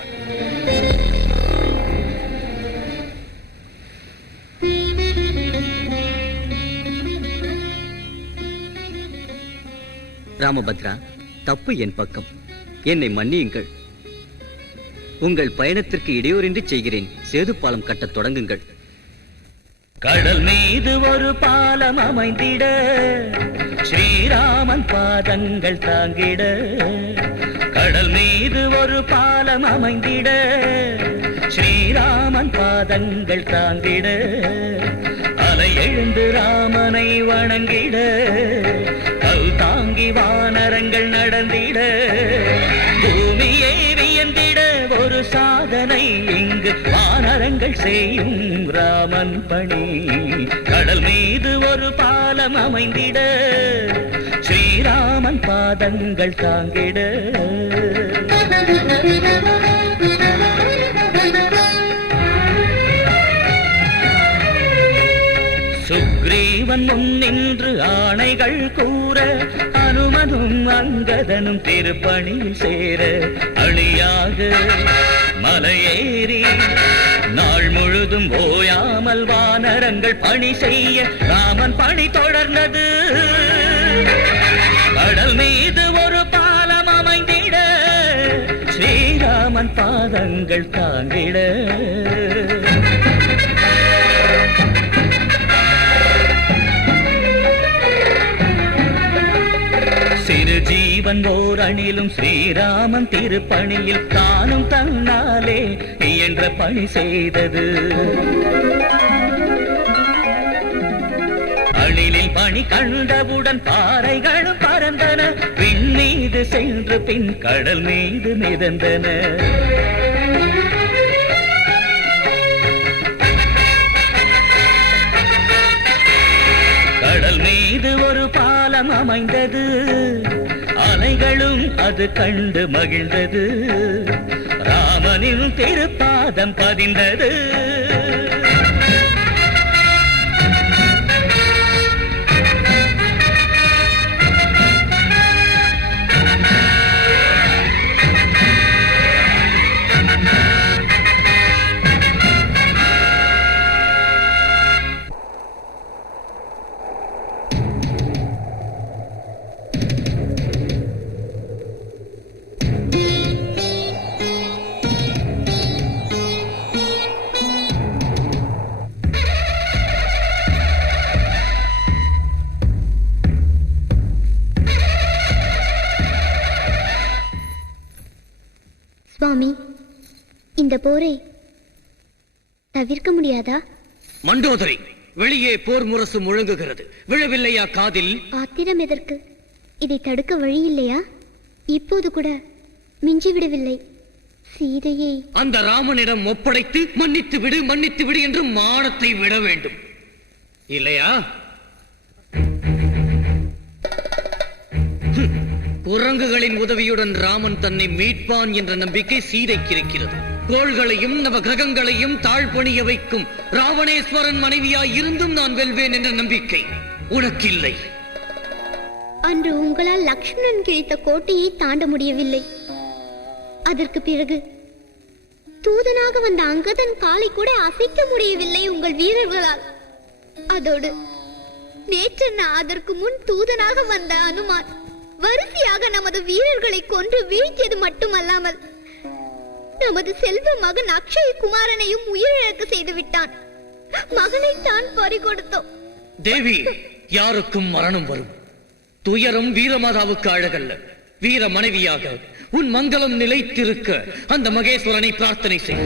ராமபத்ரா, தப்பு என் பக்கம். என்னை மன்னியுங்கள். உங்கள் பயணத்திற்கு இடையூறின்றி செய்கிறேன். சேது பாலம் கட்டத் தொடங்குங்கள். கடல் மீது ஒரு பாலம் அமைந்திட, ஸ்ரீராமன் பாதங்கள் தாங்கிட. கடல் மீது ஒரு பாலம் அமைந்திட, ஸ்ரீராமன் பாதங்கள் தாங்கிட. அலை எழுந்து ராமனை வணங்கிட, கல் தாங்கி வானரங்கள் நடந்திட. பூமியே வியந்திட ஒரு சாதனை இங்கு வானரங்கள் செய்யும் ராமன் பணி. கடல் மீது ஒரு பாலம் அமைந்திட, ஸ்ரீராமன் பாதங்கள் தாங்கிட. சுக்ரீவன் முன்னின்று ஆணைகள் கூற அனுமனும் அங்கதனும் திருப்பணியில் சேர அணியாக மலையேறி நாள் முழுதும் ஓயாமல் வானரங்கள் பணி செய்ய ராமன் பணி தொடர்ந்தது. கடல் மீது ஒரு பாலம் அமைந்திட ஸ்ரீராமன் பாதங்கள் தாங்கிட. சிறு ஜீவன் ஓர் அணிலும் ஸ்ரீராமன் திருப்பணியில் தானும் தன்னாலே இயன்ற பணி செய்தது. அணிலில் பணி கண்டவுடன் பாறைகளும் பறந்தன, விண் மீது சென்று பின் கடல் மீது மிதந்தன. கடல் மீது ஒரு பாலம் அமைந்தது, அலைகளும் அது கண்டு மகிழ்ந்தது. ராமனின் திருப்பாதம் பதிந்தது. சுவாமி, இந்த போரை தவிர்க்க முடியாதா? மண்டோதரி, வெளியே போர் முரசு முழங்குகிறது, விழவில்லையா காதில்? ஆத்திரம் எதற்கு? இதை தடுக்க வழி இல்லையா? இப்போது கூட மிஞ்சிவிடவில்லை. சீதையை அந்த ராமனிடம் ஒப்படைத்து மன்னித்து விடு என்று மானத்தை விட வேண்டும் இல்லையா? குரங்குகளின் உதவியுடன் ராமன் தன்னை மீட்பான் என்ற நம்பிக்கை சீதைக்கு இருக்கிறது. கோள்களையும் நவ கிரகங்களையும் தாழ்பணிய வைக்கும் ராவணேஸ்வரன் மனைவியாய் இருந்தும் நான் வெல்வேன் என்ற நம்பிக்கை உனக்கில்லை. அன்று உங்களால் லக்ஷ்மணன் கிழித்த கோட்டையை தாண்ட முடியவில்லை. அதற்கு பிறகு தூதனாக வந்த அங்கதன் காலை கூட அசைக்க முடியவில்லை உங்கள் வீரர்களால். அதோடு நேற்று அதற்கு முன் தூதனாக வந்த அனுமான் வரிசையாக நமது வீரர்களை கொன்று வீழ்த்தியது மட்டுமல்லாமல் நமது செல்வ மகன் அக்ஷய குமாரனையும் உயிரிழக்க செய்து விட்டான். மகனை தான் பறிகொடுத்தோம். தேவி, யாருக்கும் மரணம் வரும். துயரம் வீரமாதாவுக்கு அழகல்ல. வீர மனைவியாக உன் மங்களம் நிலைத்திருக்க அந்த மகேஸ்வரனை பிரார்த்தனை செய்.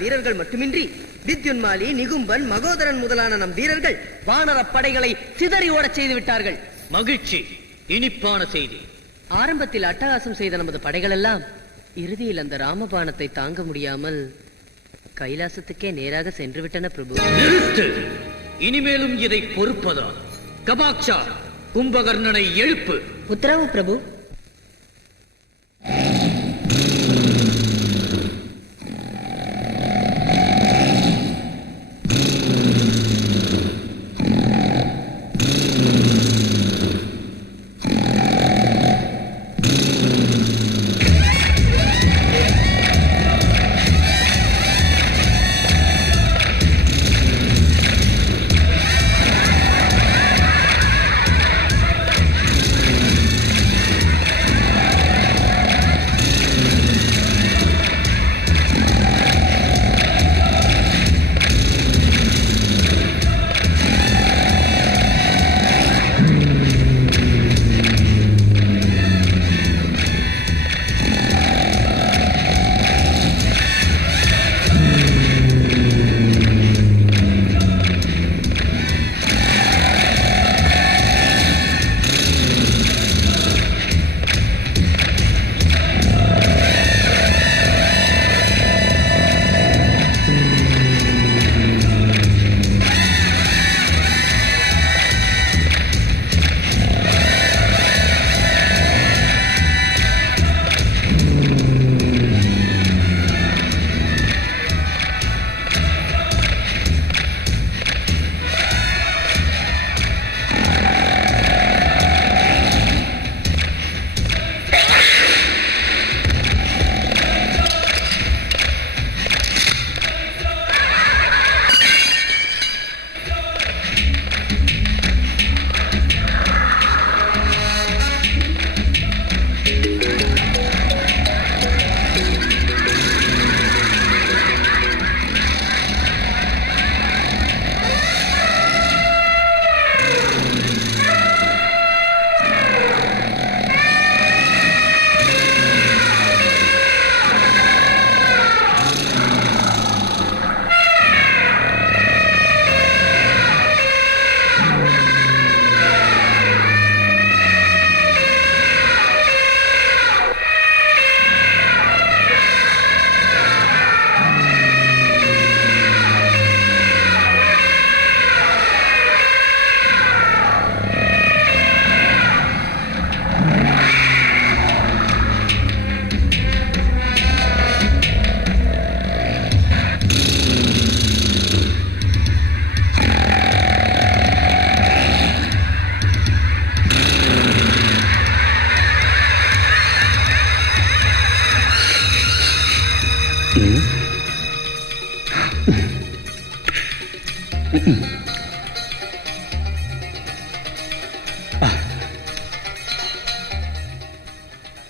வீரர்கள் மட்டுமின்றி வித்யுன்மாலி, நிகும்பன், மகோதரன் முதலான நம் வீரர்கள் வானர படைகளை சிதறி ஓடச் செய்து விட்டார்கள். மகிழ்ச்சி, இனிப்பான செய்தி. ஆரம்பத்தில் அட்டகாசம் செய்த நமது படைகள் எல்லாம் இறுதியில் அந்த ராமபாணத்தை தாங்க முடியாமல் கைலாசத்துக்கே நேராக சென்று விட்டன பிரபு. நிறுத்து! இனிமேலும் இதை பொறுப்பதா? கபாக்ஷா, கும்பகர்ணனை எழுப்பு. உத்தரவு பிரபு.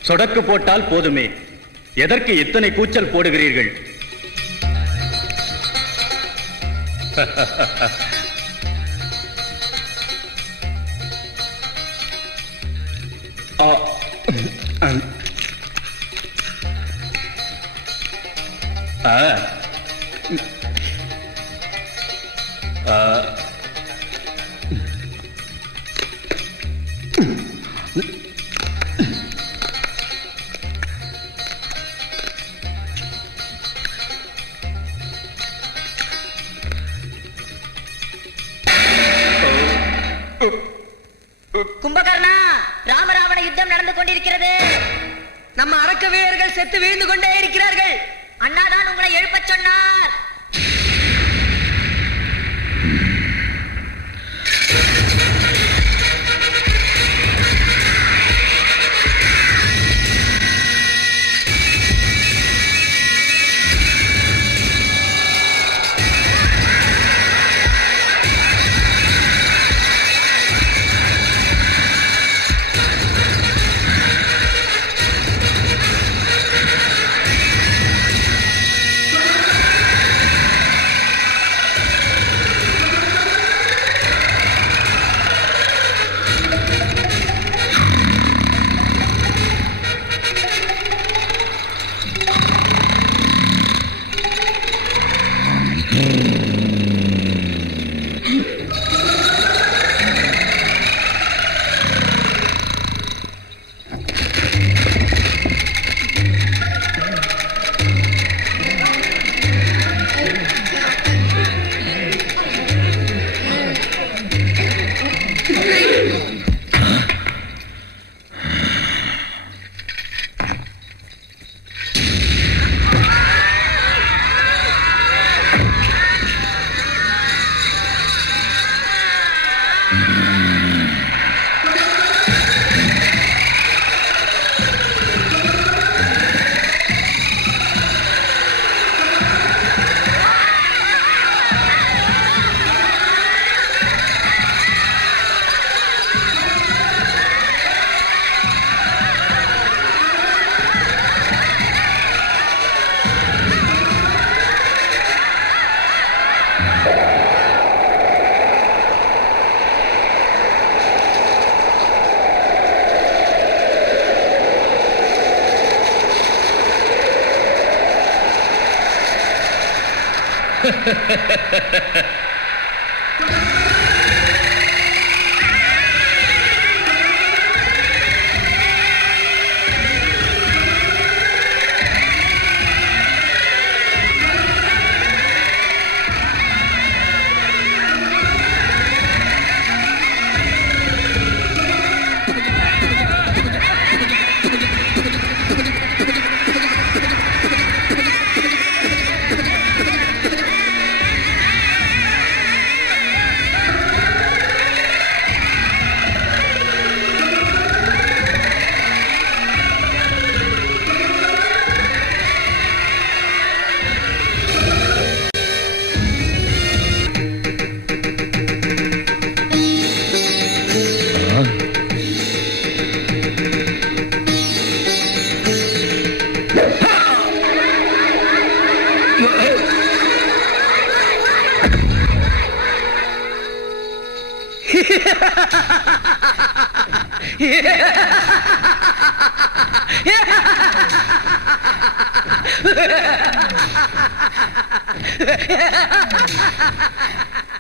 சொடக்கு போட்டால் போதுமே, எதற்கு இத்தனை கூச்சல் போடுகிறீர்கள்? கும்பகர்ணா, ராமராவண யுத்தம் நடந்து கொண்டிருக்கிறது. நம்ம அரக்க வீரர்கள் செத்து வீழ்ந்து கொண்டே இருக்கிறார்கள். அண்ணாதான் உங்களை எழுப்பச் சொன்னார்.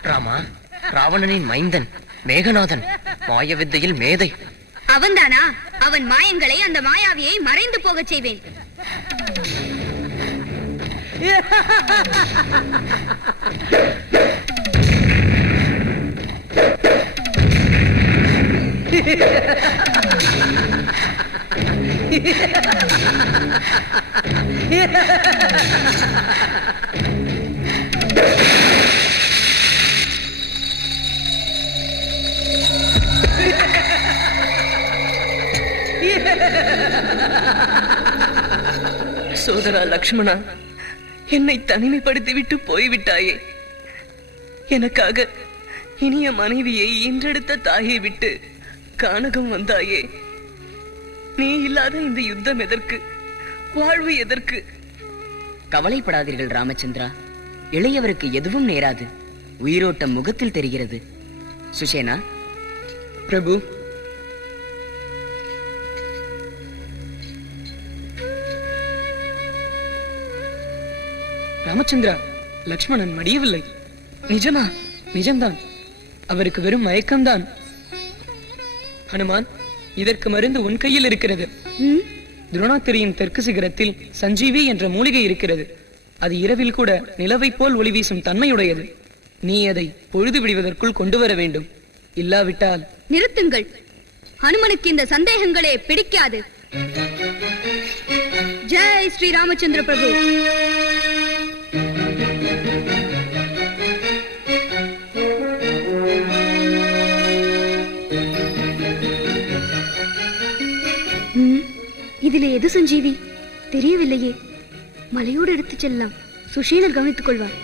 ராமா, ராவணனின் மைந்தன் மேகநாதன் மாய வித்தையில் மேதை. அவன்தானா? அவன் மாயங்களை, அந்த மாயாவியை மறைந்து போகச் செய்வேன். சோதரா லக்ஷ்மணா, என்னை தனிமைப்படுத்திவிட்டு போய்விட்டாயே. எனக்காக இனிய மனைவியை ஈன்றெடுத்த தாயை விட்டு கானகம் வந்தாயே. நீ இல்லாத இந்த யுத்தம் எதற்கு? வாழ்வு எதற்கு? கவலைப்படாதீர்கள் ராமச்சந்திரா, இளையவருக்கு எதுவும் நேராது. உயிரோட்டம் முகத்தில் தெரிகிறது. சுஷேனா. பிரபு, ராமச்சந்திரா, லக்ஷ்மணன் மடியவில்லை. நிஜமா? நிஜம்தான். அவருக்கு வெறும் மயக்கம்தான். ஹனுமான், இதற்கு மருந்து உன் கையில் இருக்கிறது. துரோணாத்திரியின் தெற்கு சிகரத்தில் சஞ்சீவி என்ற மூலிகை இருக்கிறது. அது இரவில் கூட நிலவை போல் ஒளி வீசும் தன்மையுடையது. நீ அதை பொழுது விடுவதற்குள் கொண்டு வர வேண்டும். இல்லாவிட்டால்... நிறுத்துங்கள். ஹனுமனுக்கு இந்த சந்தேகங்களே பிடிக்காது. ஜெய் ஸ்ரீ ராமச்சந்திர பிரபு. இதிலே எது சஞ்சீவி? தெரியவில்லையே. மலையோடு எடுத்துச் செல்லலாம். சுஷீலர் கவனித்துக் கொள்வார்.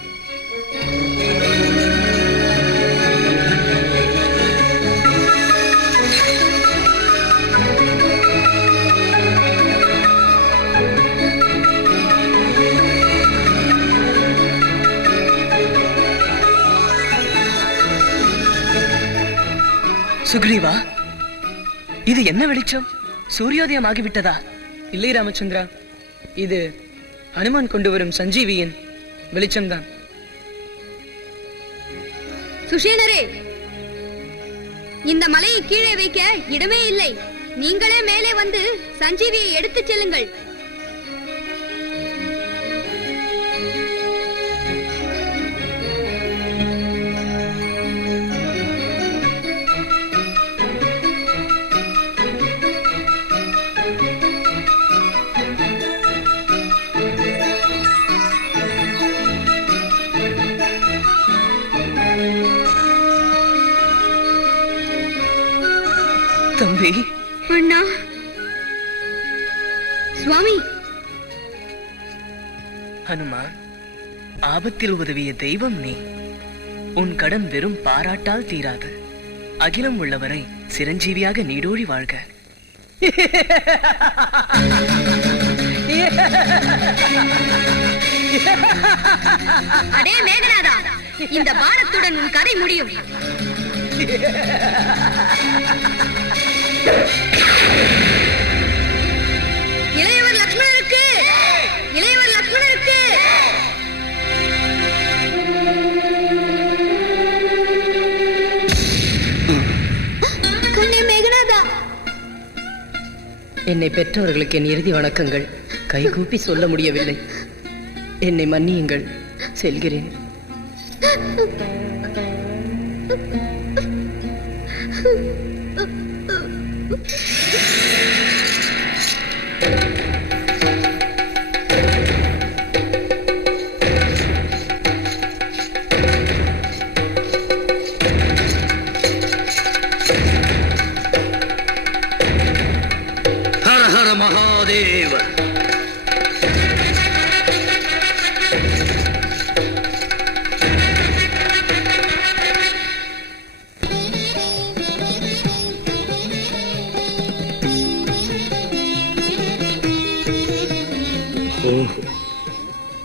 சுக்ரீவா, இது என்ன வெளிச்சம்? சூரியோதயம் ஆகிவிட்டதா? இல்லை ராமச்சந்திரா, இது ஹனுமான் கொண்டு வரும் சஞ்சீவியின் வெளிச்சம்தான். சுஷேலரே, இந்த மலையை கீழே வைக்க இடமே இல்லை. நீங்களே மேலே வந்து சஞ்சீவியை எடுத்துச் செல்லுங்கள். தம்பி. அண்ணா. சுவாமி. ஹனுமான், ஆபத்தில் உதவிய தெய்வம் நீ. உன் கடன் வெறும் பாராட்டால் தீராது. அகிலம் உள்ளவரை சிரஞ்சீவியாக நீடோழி வாழ்க. அடே மேகநாதா, இந்த பானத்துடன் உன் கதை முடியும். இளையவர் லக்ஷ்மணருக்கு, இளையவர் லக்ஷ்மணருக்கு. கண்ணே மேகநாதா. என்னை பெற்றவர்களுக்கு என் இறுதி வணக்கங்கள். கைகூப்பி சொல்ல முடியவில்லை. என்னை மன்னியுங்கள். செல்கிறேன். ஹர ஹர மகாதேவ.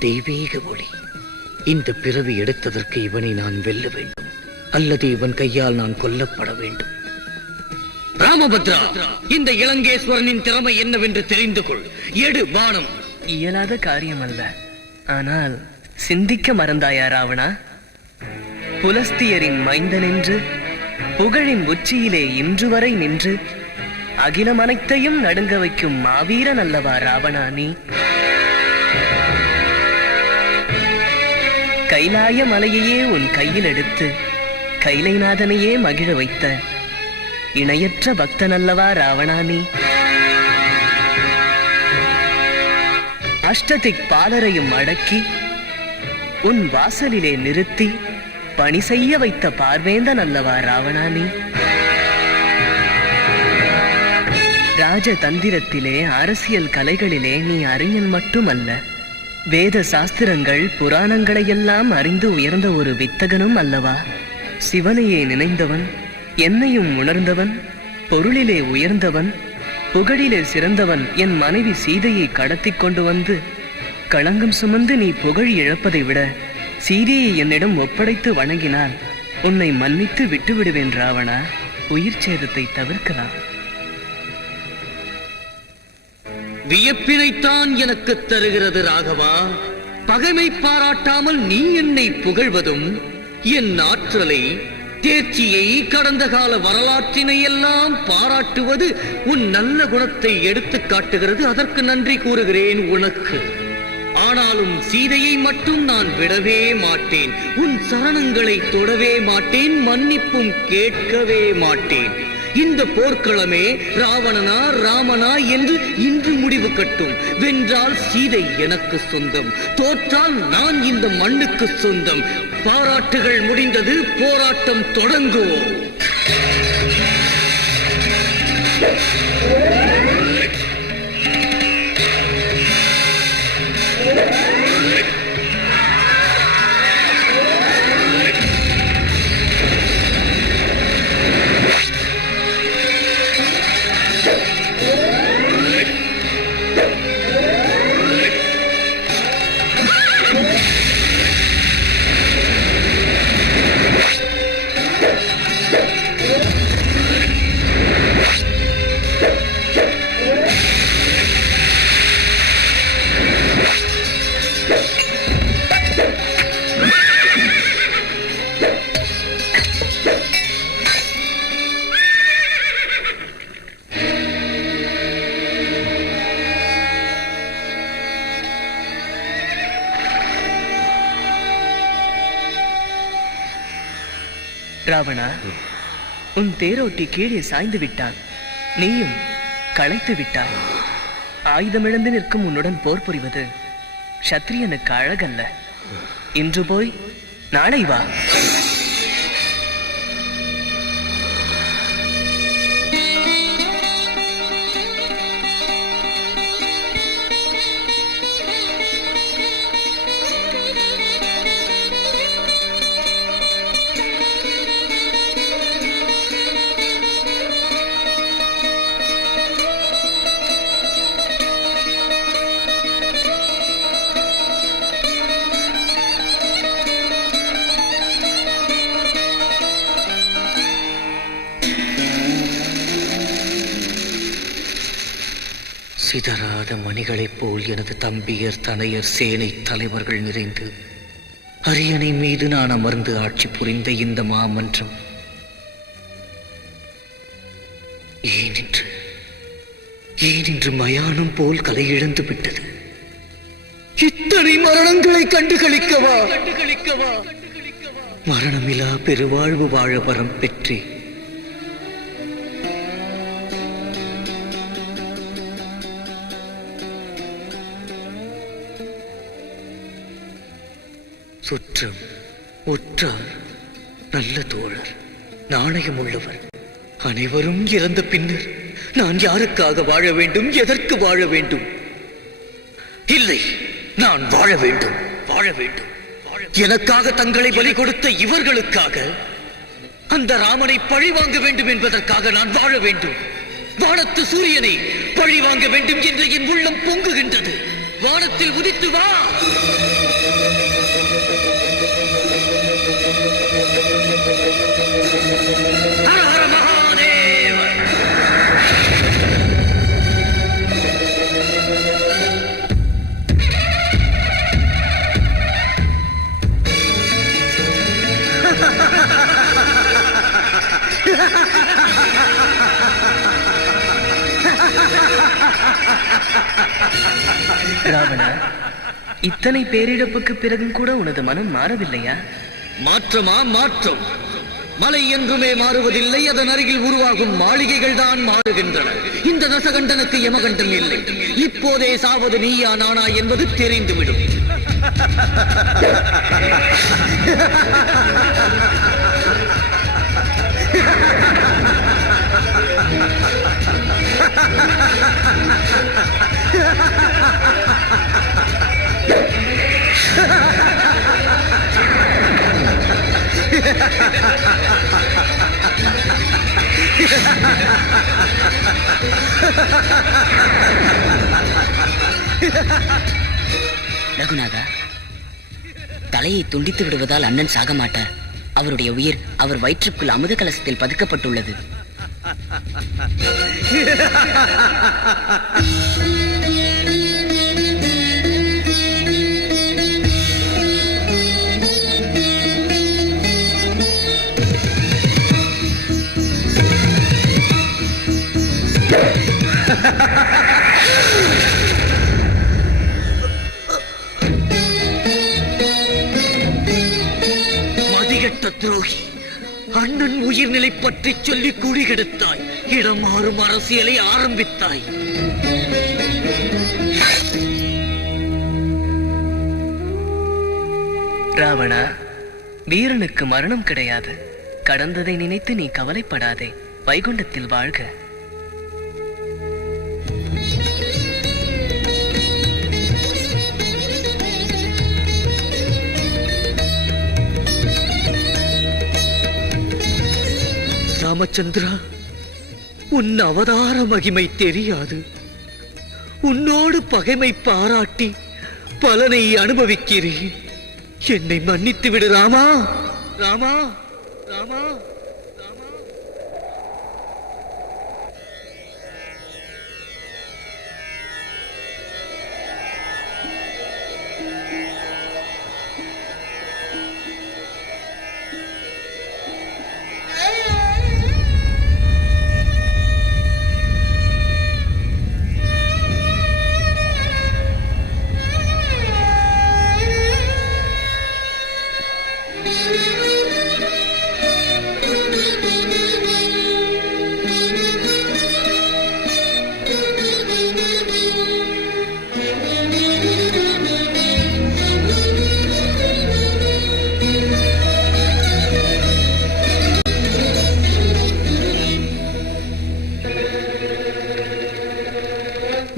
தெய்வீக ஒளி. இந்த பிறவி எடுத்ததற்கு இவனை நான் வெல்ல வேண்டும், அல்லது இவன் கையால் நான் கொல்லப்பட வேண்டும். ராமபத்ரா, இந்த இலங்கேஸ்வரனின் திறமை என்னவென்று தெரிந்து கொள். எடு பானம். இயலாத காரியம் அல்ல. ஆனால் சிந்திக்க மறந்தாயா ராவணா? புலஸ்தியரின் மைந்தனென்று புகழின் உச்சியிலே இன்று வரை நின்று அகிலம் அனைத்தையும் நடுங்க வைக்கும் மாவீரன் அல்லவா ராவணா நீ? கைலாய மலையையே உன் கையில் எடுத்து கைலைநாதனையே மகிழ வைத்த இணையற்ற பக்தன் அல்லவா ராவணா நீ? அஷ்டதிக் பாலரையும் அடக்கி உன் வாசலிலே நிறுத்தி பணி செய்ய வைத்த பார்வேந்தன் அல்லவா ராவணா நீ? ராஜதந்திரத்திலே அரசியல் கலைகளிலே நீ அறிஞன் மட்டுமல்ல, வேத சாஸ்திரங்கள் புராணங்களையெல்லாம் அறிந்து உயர்ந்த ஒரு வித்தகனும் அல்லவா? சிவனையே நினைந்தவன், என்னையும் உணர்ந்தவன், பொருளிலே உயர்ந்தவன், புகழிலே சிறந்தவன் என் மனைவி சீதையை கடத்தி கொண்டு வந்து களங்கம் சுமந்து நீ புகழ் இழப்பதை விட சீதையை என்னிடம் ஒப்படைத்து வணங்கினால் உன்னை மன்னித்து விட்டுவிடுவேன் ராவணா. உயிர் சேதத்தை தவிர்க்கலாம். வியப்பினைத்தான் எனக்கு தருகிறது ராகவா. பகைமை பாராட்டாமல் நீ என்னை புகழ்வதும் என் ஆற்றலை, தேர்ச்சியை, கடந்த கால வரலாற்றினை எல்லாம் பாராட்டுவது உன் நல்ல குணத்தை எடுத்து காட்டுகிறது. அதற்கு நன்றி கூறுகிறேன் உனக்கு. ஆனாலும் சீதையை மட்டும் நான் விடவே மாட்டேன். உன் சரணங்களை தொடவே மாட்டேன். மன்னிப்பும் கேட்கவே மாட்டேன். இந்த போர்க்களமே ராவணனா ராமனா என்று இன்று முடிவு கட்டும். வென்றால் சீதை எனக்கு சொந்தம், தோற்றால் நான் இந்த மண்ணுக்கு சொந்தம். பாராட்டுகள் முடிந்தது, போராட்டம் தொடங்குவோம். ராவணா, உன் தேரோட்டி கீழே சாய்ந்து விட்டான். நீயும் களைத்து விட்டாய். ஆயுதமிழந்து நிற்கும் உன்னுடன் போர் புரிவது க்ஷத்ரியனுக்கு அழகல்ல. இன்று போய் நாளை வா. சிதறாத மணிகளைப் போல் எனது தம்பியர் தனையர் சேனை தலைவர்கள் நிறைந்து அரியணை மீது நான் அமர்ந்து ஆட்சி புரிந்த இந்த மாமன்றம் ஏனின்று மயானம் போல் கலையிழந்து விட்டது? இத்தனை மரணங்களை கண்டுகளிக்கவா? மரணமிலா பெருவாழ்வு வாழ வரம் பெற்றே சுற்றம், உற்றார், நல்ல தோழர், நாணயம் உள்ளவர் அனைவரும் இறந்த பின்னர் நான் யாருக்காக வாழ வேண்டும்? எதற்கு வாழ வேண்டும்? இல்லை, நான் வாழ வேண்டும். எனக்காக தங்களை பலி கொடுத்த இவர்களுக்காக, அந்த ராமனை பழி வாங்க வேண்டும் என்பதற்காக நான் வாழ வேண்டும். வானத்து சூரியனை பழி வாங்க வேண்டும் என்று என் உள்ளம் பொங்குகின்றது. வானத்தில் உதித்து வா. ஹர ஹர மகாதேவ. ராவணா, இத்தனை பேரிழப்புக்கு பிறகும் கூட உனது மனம் மாறவில்லையா? மாற்றமா? மாற்றம் மலை என்றுமே மாறுவதில்லை. அதன் அருகில் உருவாகும் மாளிகைகள் தான் மாறுகின்றன. இந்த நசகண்டனுக்கு யமகண்டம் இல்லை. இப்போதே சாவது நீயா நானா என்பது தெரிந்துவிடும். ரகுநாதா, தலையை துண்டித்து விடுவதால் அண்ணன் சாக மாட்டார். அவருடைய உயிர் அவர் வயிற்றுக்குள் அமுத கலசத்தில் பதுக்கப்பட்டுள்ளது. மதிகட்ட துரோகி, அண்ணன் உயிர்நிலை பற்றி சொல்லி குழி கெடுத்தாய். இடமாறும் அரசியலை ஆரம்பித்தாய். ராவணா, வீரனுக்கு மரணம் கிடையாது. கடந்ததை நினைத்து நீ கவலைப்படாதே. வைகுண்டத்தில் வாழ்க. ராமச்சந்திரா, உன் அவதார மகிமை தெரியாது. உன்னோடு பகைமை பாராட்டி பலனை அனுபவிக்கிறேன். என்னை மன்னித்து விடு ராமா. ராமா, ராமா.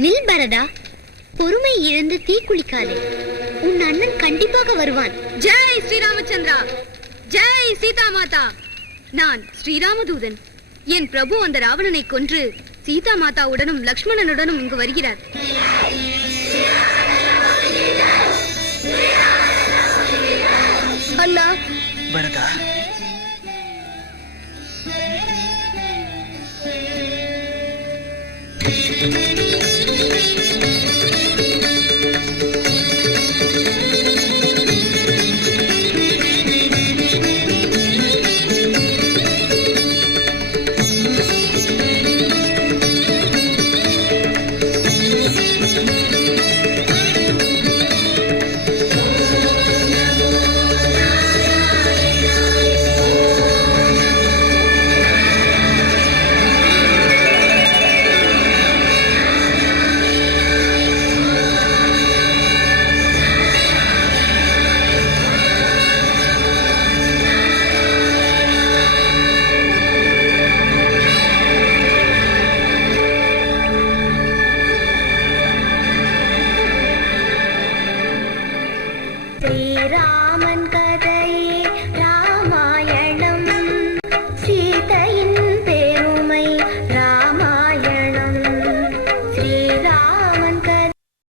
நில் பரதா, பொறுமை இழந்து தீக்குளிக்காதே. உன் அண்ணன் கண்டிப்பாக வருவான். ஜெய் ஸ்ரீராமச்சந்திரா, ஜெய் சீதா மாதா. நான் ஸ்ரீராமதூதன். என் பிரபு அந்த ராவணனை கொன்று சீதா மாதாவுடனும் லக்ஷ்மணனுடனும் இங்கு வருகிறார். அண்ணா பரதா, Thank you.